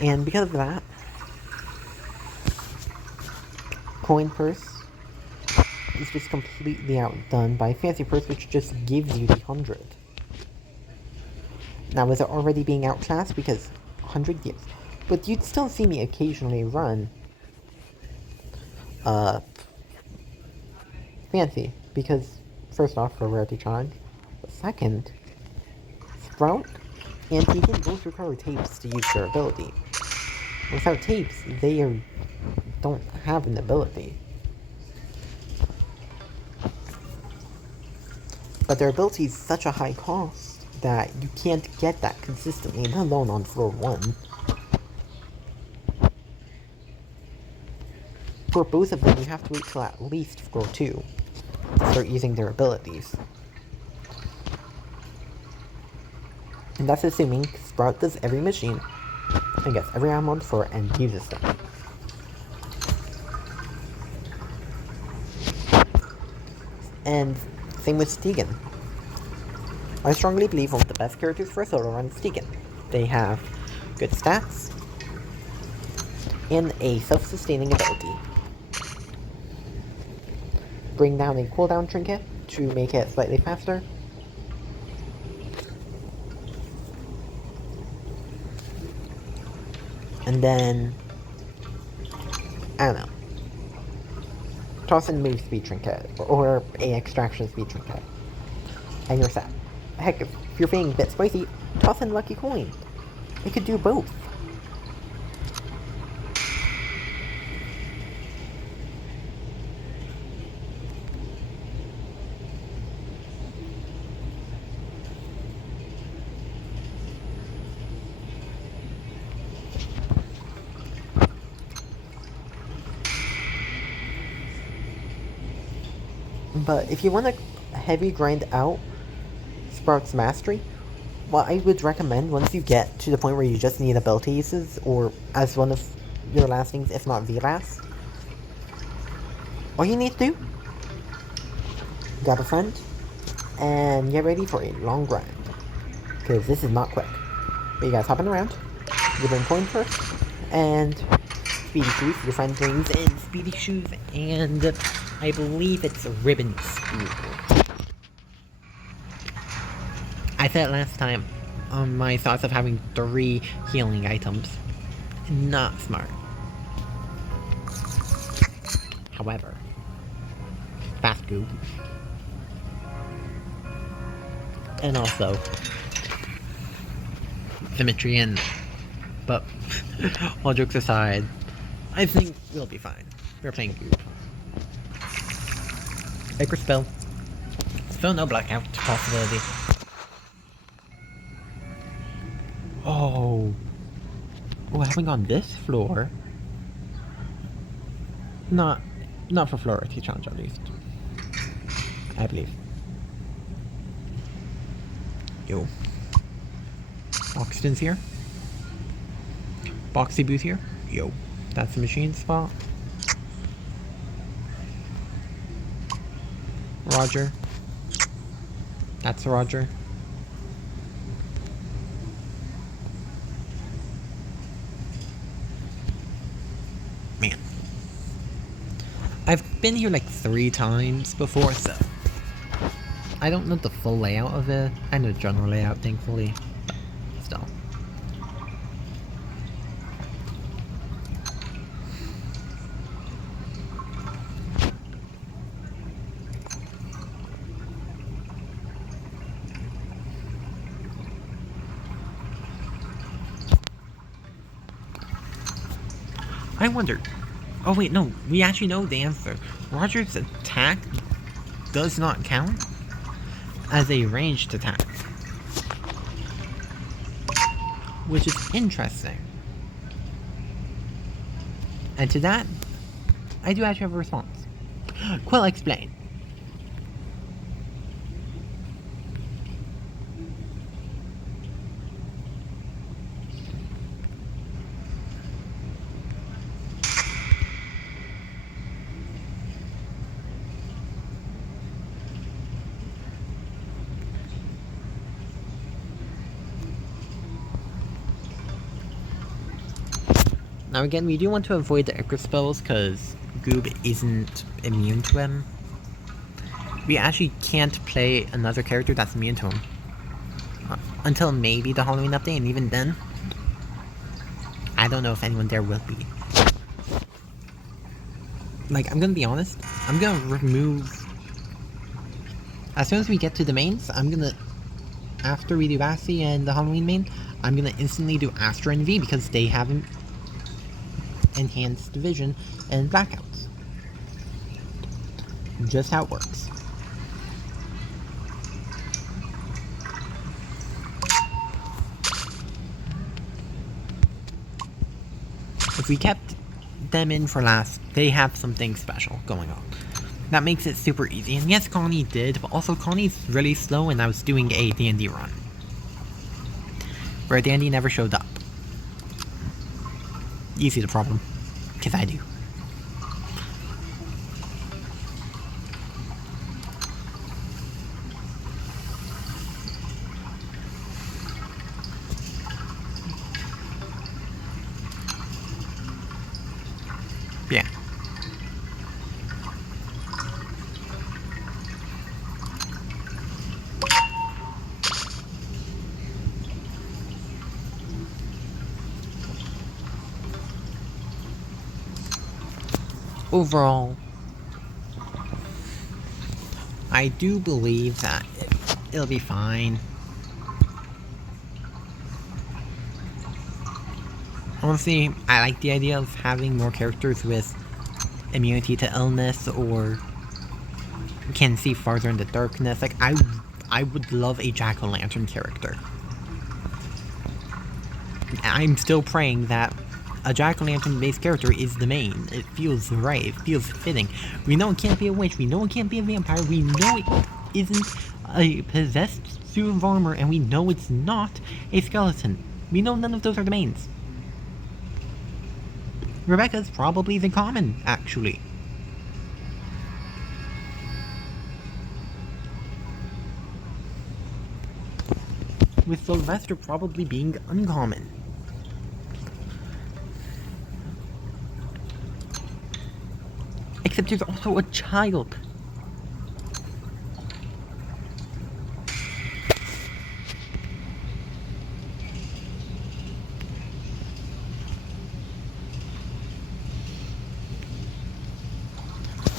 And because of that, coin purse is just completely outdone by fancy purse, which just gives you the 100. Now, is it already being outclassed? Because 100 years. But you'd still see me occasionally run fancy, because first off, for rarity challenge, but second, Sprout and Deacon both require tapes to use their ability. Without tapes, don't have an ability. But their ability is such a high cost that you can't get that consistently, let alone on floor 1. For both of them, you have to wait till at least floor 2 to start using their abilities. And that's assuming Sprout does every machine, and gets every item on the floor, and uses them. And same with Stegan. I strongly believe one of the best characters for a solo run is Stegan. They have good stats, and a self-sustaining ability. Bring down a cooldown trinket to make it slightly faster. And then, I don't know, toss in move speed trinket, or a extraction speed trinket, and you're set. Heck, if you're feeling a bit spicy, toss in lucky coin. It could do both. But if you want to heavy grind out Sprout's Mastery, what I would recommend once you get to the point where you just need ability uses, or as one of your last things, if not the last, all you need to do, grab a friend, and get ready for a long grind. Because this is not quick. But you guys hopping around, you bring coin first, and speedy shoes. Your friend brings in speedy shoes, and I believe it's ribbon speed. I said last time on my thoughts of having 3 healing items. Not smart. However, fast Goob. And also symmetry and... But all jokes aside, I think we'll be fine. We're playing Goob. Acre spell. Still no blackout possibility. Oh, having on this floor. Not for Rarity challenge at least. I believe. Yo. Boxton's here. Boxy Booth here. Yo. That's the machine spot. Roger. That's Roger. I've been here like 3 times before, so I don't know the full layout of it. I know the general layout, thankfully, but still. I wonder. Oh wait, no, we actually know the answer. Roger's attack does not count as a ranged attack, which is interesting. And to that, I do actually have a response. Quill, explain. Now again, we do want to avoid the Icarus spells because Goob isn't immune to him. We actually can't play another character that's immune to him. Until maybe the Halloween update, and even then, I don't know if anyone there will be. Like, I'm gonna be honest, I'm gonna remove... As soon as we get to the mains, I'm gonna... After we do Bassi and the Halloween main, I'm gonna instantly do Astra and V because they haven't enhanced vision and blackouts. Just how it works. If we kept them in for last, they have something special going on. That makes it super easy. And yes, Connie did, but also Connie's really slow and I was doing a D&D run, where D&D never showed up. You see the problem, because I do. Yeah. Overall, I do believe that it'll be fine. Honestly, I like the idea of having more characters with immunity to illness or can see farther in the darkness. Like, I would love a jack-o'-lantern character. I'm still praying that a jack-o'-lantern based character is the main. It feels right, it feels fitting. We know it can't be a witch, we know it can't be a vampire, we know it isn't a possessed suit of armor, and we know it's not a skeleton. We know none of those are the mains. Rebecca's probably the common, actually. With Sylvester probably being uncommon. Except there's also a child.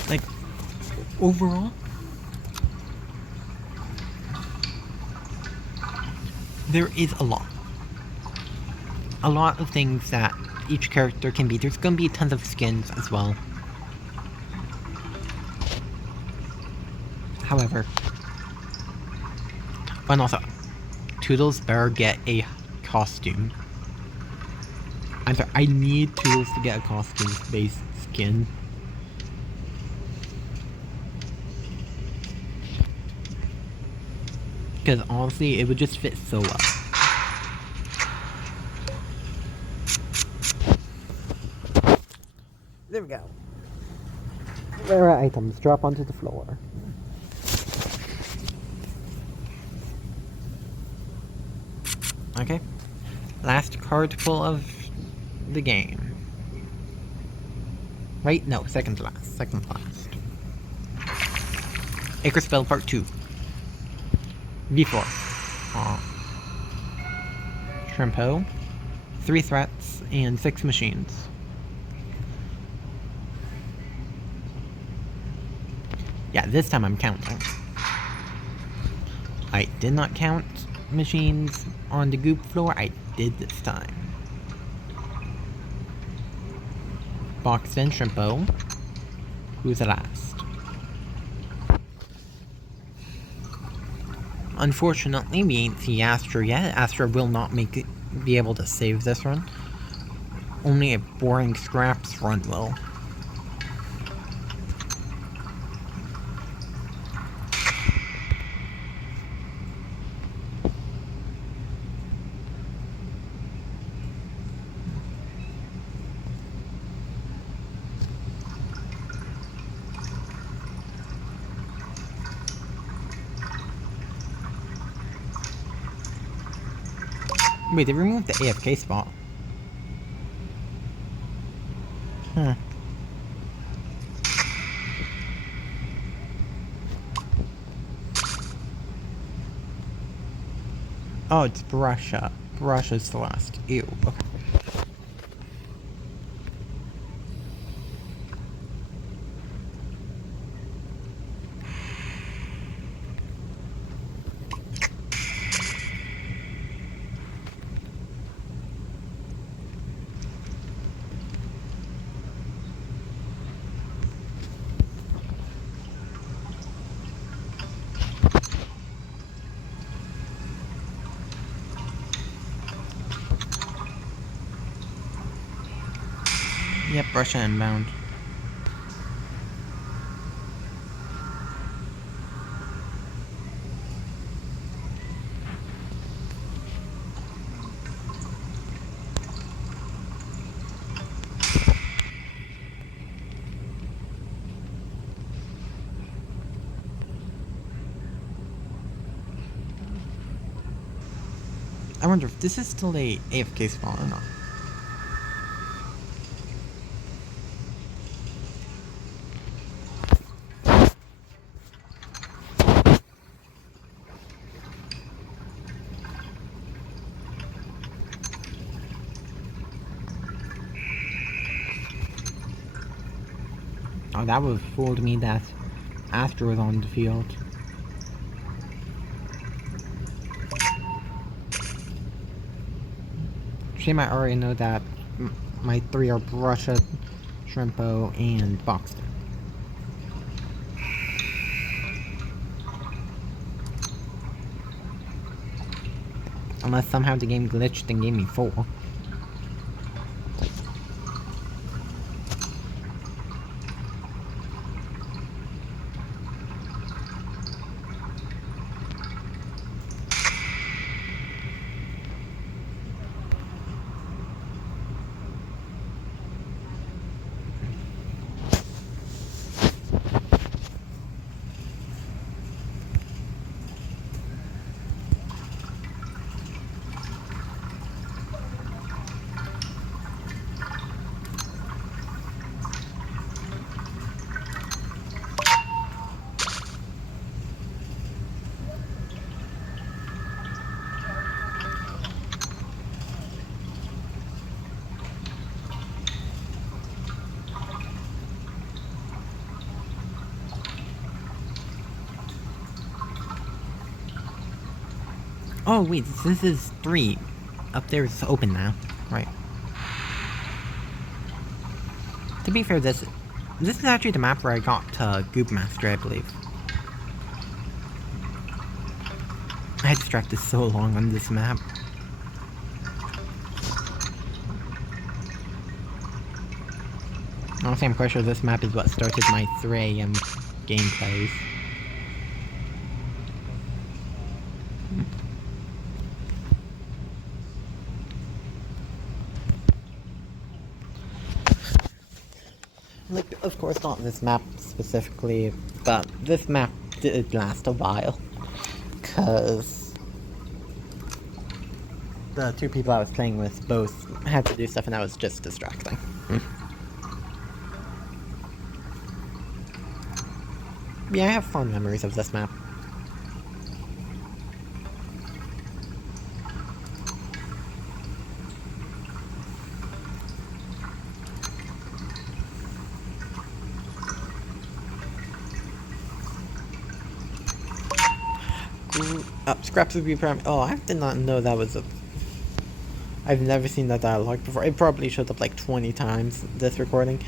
Like, overall, there is a lot. A lot of things that each character can be. There's gonna be tons of skins as well. However, and also, Toodles better get a costume. I'm sorry, I need Toodles to get a costume-based skin. Because honestly, it would just fit so well. There we go. Rare items drop onto the floor. Okay. Last card pull of the game. Right? No, second to last. Second to last. Acre Spell Part 2. V4. Shrimpo. 3 threats and 6 machines. Yeah, this time I'm counting. I did not count machines on the Goob floor. I did this time. Boxton, Shrimpo. Who's the last? Unfortunately, we ain't see Astra yet. Astra will not be able to save this run. Only a boring scraps run will. Wait, they removed the AFK spot. Huh. Oh, it's Brusha. Brusha's the last. Ew, okay. Yep, Russia inbound. I wonder if this is still a AFK spawn or not. Oh, that would have fooled me that Astra was on the field. She might already know that my 3 are Brusha, Shrimpo, and Boxton. Unless somehow the game glitched and gave me 4. Oh wait, this is 3. Up there is open now. Right. To be fair, this is actually the map where I got Goob Master, I believe. I distracted so long on this map. Honestly, I'm quite sure this map is what started my 3 AM gameplays. Like, of course not this map specifically, but this map did last a while. Cause the 2 people I was playing with both had to do stuff and that was just distracting. Yeah, I have fond memories of this map. Scraps would be oh, I did not know that was a... I've never seen that dialogue before. It probably showed up like 20 times this recording.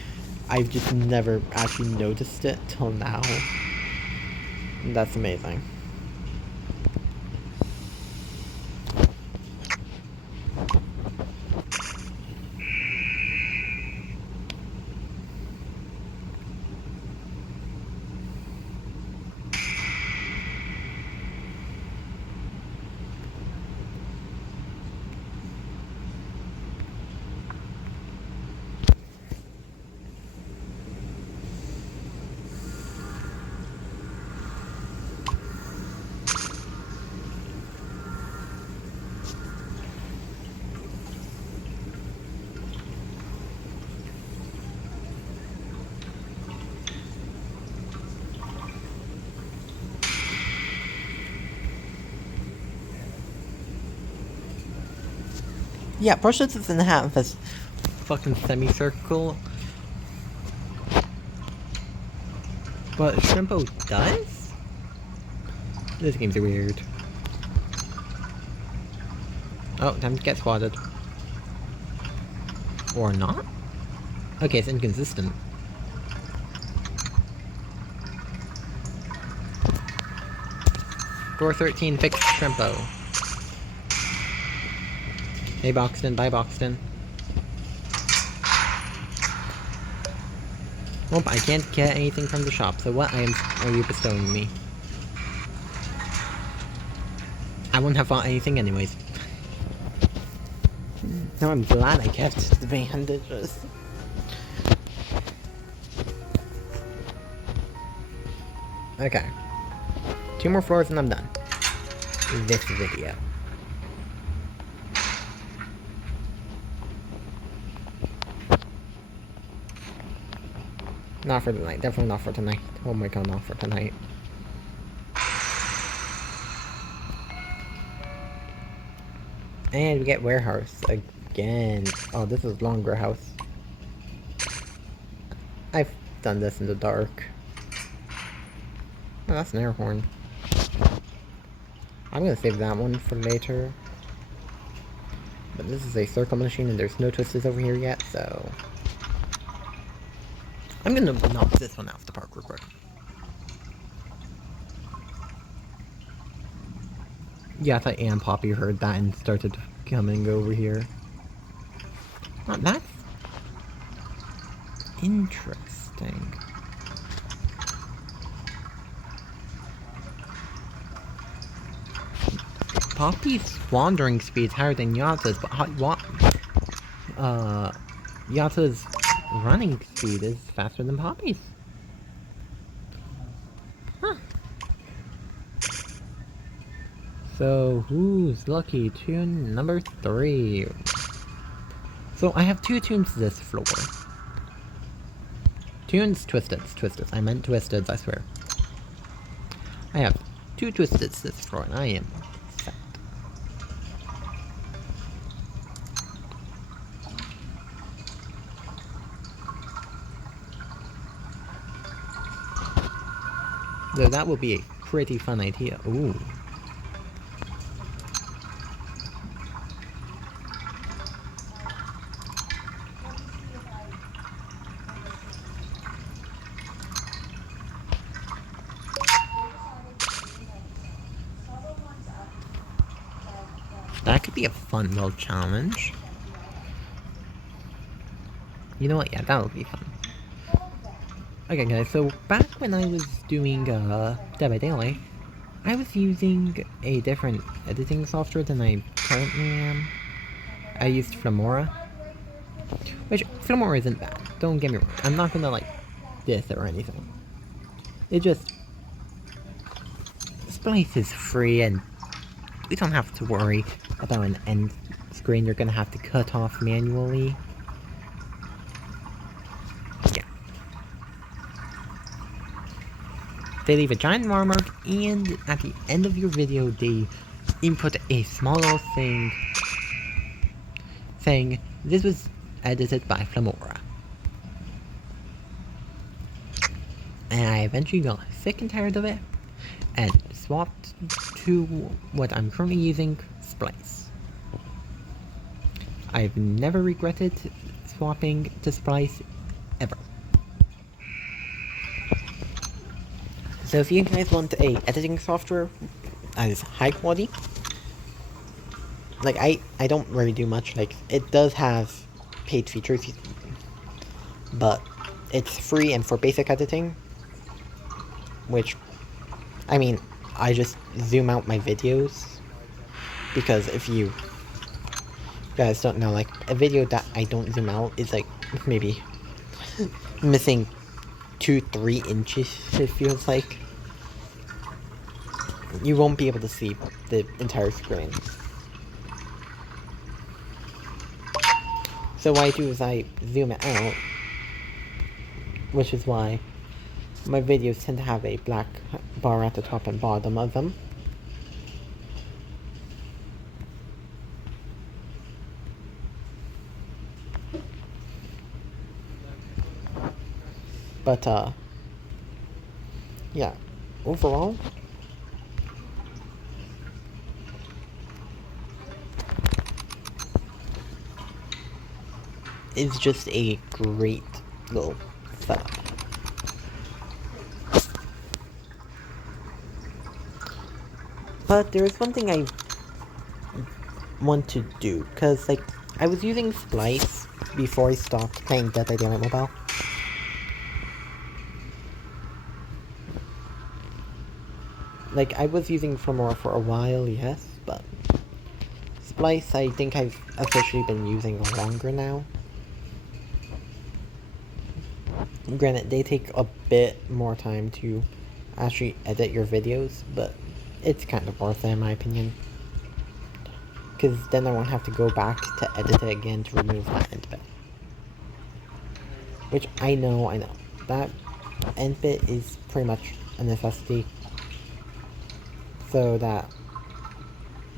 I've just never actually noticed it till now. That's amazing. Yeah, Prussia doesn't have this fucking semicircle. But Shrimpo does? This game's weird. Oh, time to get spotted. Or not? Okay, it's inconsistent. Door 13, fix Shrimpo. Hey Boxton, bye Boxton. Well, I can't get anything from the shop, so what items are you bestowing me? I wouldn't have bought anything anyways. No, I'm glad I kept the bandages. Okay. 2 more floors and I'm done. This video. Not for tonight. Definitely not for tonight. Oh my god, not for tonight. And we get warehouse again. Oh, this is long warehouse. I've done this in the dark. Oh, that's an air horn. I'm gonna save that one for later. But this is a circle machine and there's no twisters over here yet, so... I'm gonna knock this one off the park real quick. Yeah, I thought Ann Poppy heard that and started coming over here. Oh, that's... interesting. Poppy's wandering speed is higher than Yatta's, but Yatta's running speed is faster than Poppy's. Huh. So, who's lucky? Tune number 3. So, I have 2 tunes this floor. Tunes, Twisteds. I meant Twisteds, I swear. I have 2 Twisteds this floor, and I am set. So that would be a pretty fun idea. Ooh. That could be a fun little challenge. You know what? Yeah, that would be fun. Okay guys, so back when I was doing Dead by Daylight, I was using a different editing software than I currently am. I used Filmora. Which, Filmora isn't bad, don't get me wrong. I'm not gonna like diss it or anything. It just... this place is free and we don't have to worry about an end screen you're gonna have to cut off manually. Yeah. they leave a giant watermark, and at the end of your video, they input a small little thing saying this was edited by Flamora. And I eventually got sick and tired of it, and swapped to what I'm currently using, Splice. I've never regretted swapping to Splice, ever. So if you guys want a editing software that is high quality, like I don't really do much, like it does have paid features, but it's free and for basic editing, which, I mean, I just zoom out my videos, because if you guys don't know, like, a video that I don't zoom out is like, maybe, missing 2-3 inches, it feels like. You won't be able to see the entire screen. So what I do is I zoom it out, which is why my videos tend to have a black bar at the top and bottom of them. But, yeah, overall, it's just a great little setup. But there is one thing I want to do, because, like, I was using Splice before I stopped playing Dead by Daylight Mobile. Like, I was using Flamora for a while, yes, but Splice I think I've officially been using longer now. Granted, they take a bit more time to actually edit your videos, but it's kind of worth it in my opinion. Because then I won't have to go back to edit it again to remove that end bit. Which I know. That end bit is pretty much a necessity, so that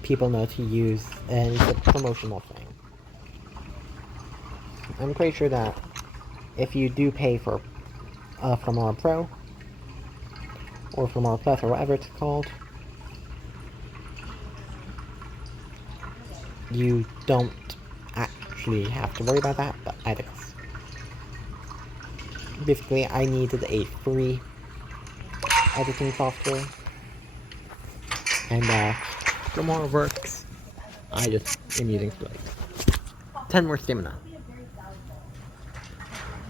people know to use, and it's a promotional thing. I'm pretty sure that if you do pay for Flamora Pro, or Flamora Plus, or whatever it's called, you don't actually have to worry about that, but I digress. Basically, I needed a free editing software, and Flamora works. I just am using Splice. 10 more stamina.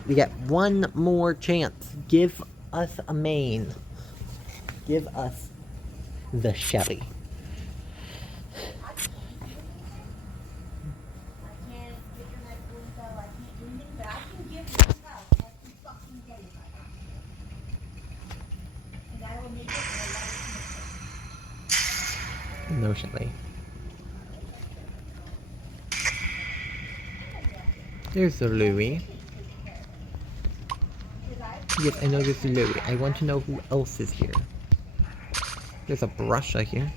We get one more chance. Give us a main. Give us the Shelly. No Shelly. There's a Louie. Yes, I know there's a Louie. I want to know who else is here. There's a Brusha here.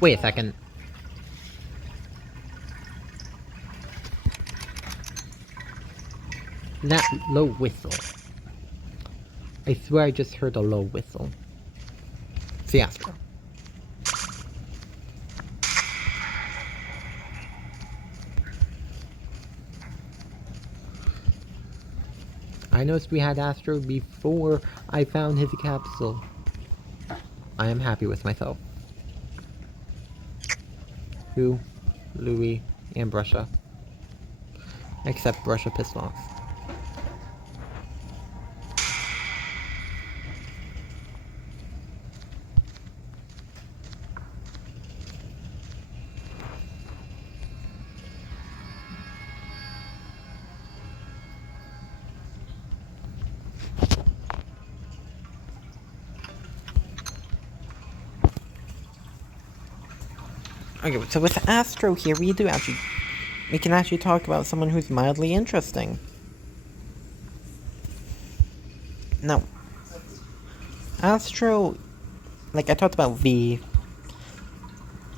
Wait a second. That low whistle. I swear I just heard a low whistle. It's the Astro. I noticed we had Astro before I found his capsule. I am happy with myself. Who? Louie and Brusha. Except Brusha pissed off. Okay, so with Astro here, we can actually talk about someone who's mildly interesting. Now, Astro, like I talked about V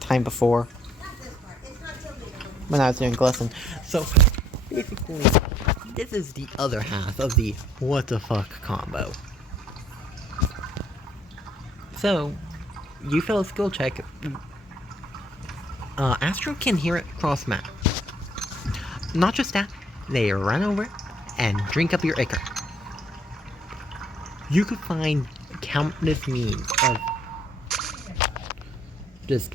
time before, when I was doing Glisten. So, basically, this is the other half of the what the fuck combo. So, you fail a skill check, Astro can hear it cross map. Not just that, they run over and drink up your ichor. You could find countless means of just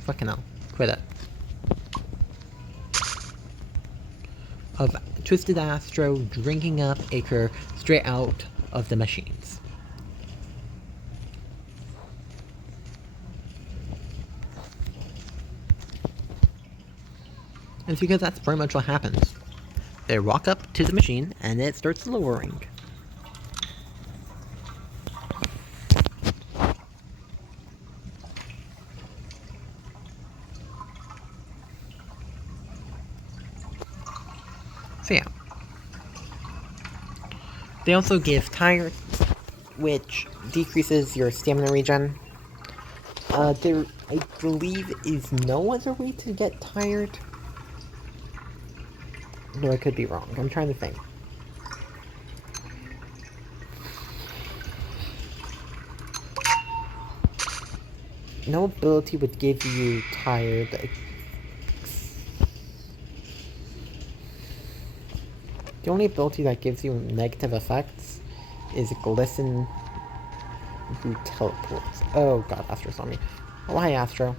fucking hell, quit it. Of Twisted Astro drinking up ichor straight out of the machines. And it's because that's pretty much what happens. They walk up to the machine and it starts lowering. So yeah. They also give Tired, which decreases your stamina regen. There, I believe, is no other way to get Tired. No, I could be wrong. I'm trying to think. No ability would give you Tired. The only ability that gives you negative effects is Glisten, who teleports. Oh god, Astro saw me. Oh, hi, Astro.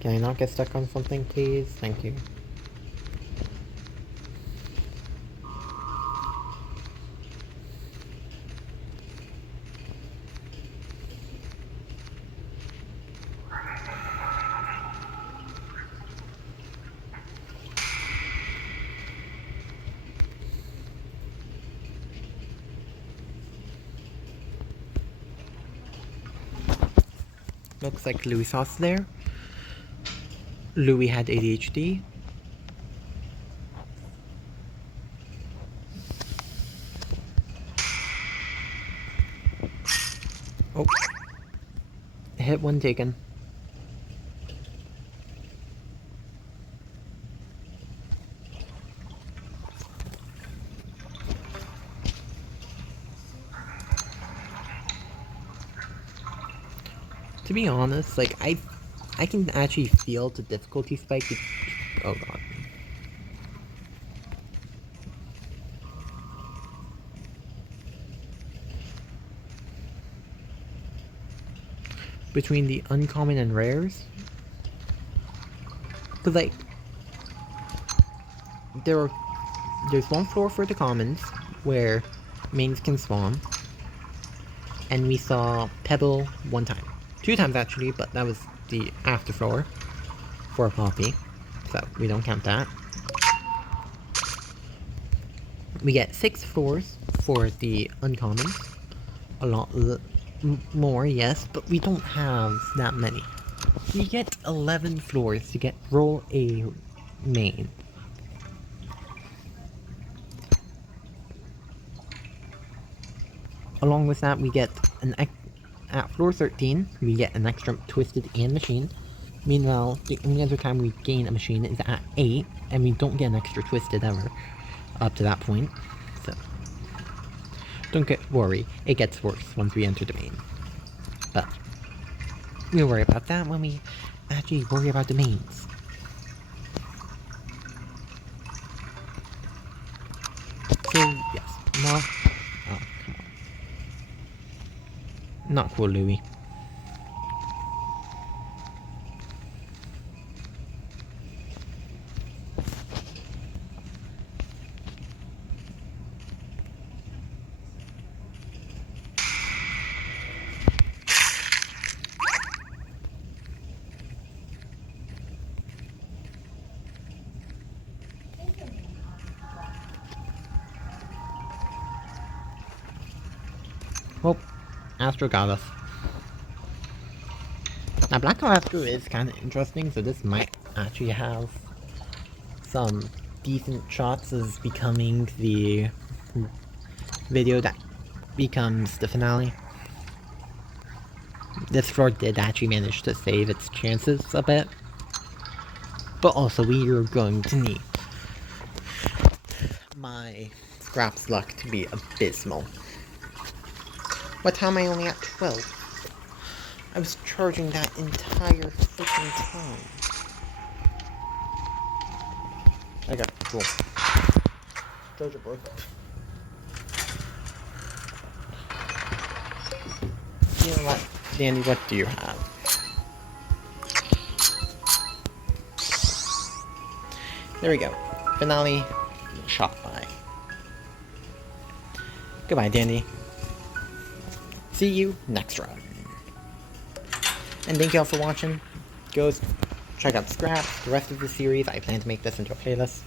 Can I not get stuck on something, please? Thank you. Looks like Louis Sauce there. Louis had ADHD. Oh. Hit one taken. To be honest, like, I can actually feel the difficulty spike. Oh god. Between the uncommon and rares. Cause like, there's one floor for the commons, where mains can spawn. And we saw Pebble one time. 2 times actually, but that was the after floor for Poppy, so we don't count that. We get 6 floors for the uncommons. A lot more, yes, but we don't have that many. We get 11 floors to roll a main. Along with that, we get at floor 13, we get an extra Twisted and Machine. Meanwhile, the only other time we gain a machine is at 8, and we don't get an extra Twisted ever up to that point. So, don't worry, it gets worse once we enter the main. But, we'll worry about that when we actually worry about the mains. So, yes, no. Oh, come on. Not cool, Louis. Well, Astro got us. Now, Black Hole Astro is kind of interesting, so this might actually have some decent shots as becoming the video that becomes the finale. This floor did actually manage to save its chances a bit, but also we are going to need my scraps luck to be abysmal. What time am I only at 12? I was charging that entire freaking time. Okay, cool. Charger broke up. You know what, Dandy, what do you have? There we go. Finale shot by. Goodbye, Dandy. See you next run. And thank you all for watching. Go check out Scraps, the rest of the series. I plan to make this into a playlist.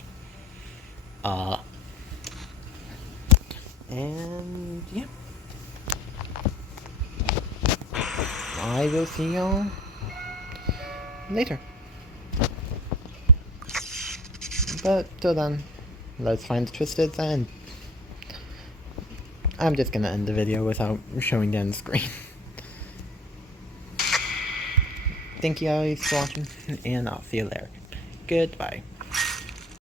And yeah. I will see y'all later. But till then, let's find the Twisteds, and I'm just gonna end the video without showing the end screen. Thank you guys for watching, and I'll see you later. Goodbye.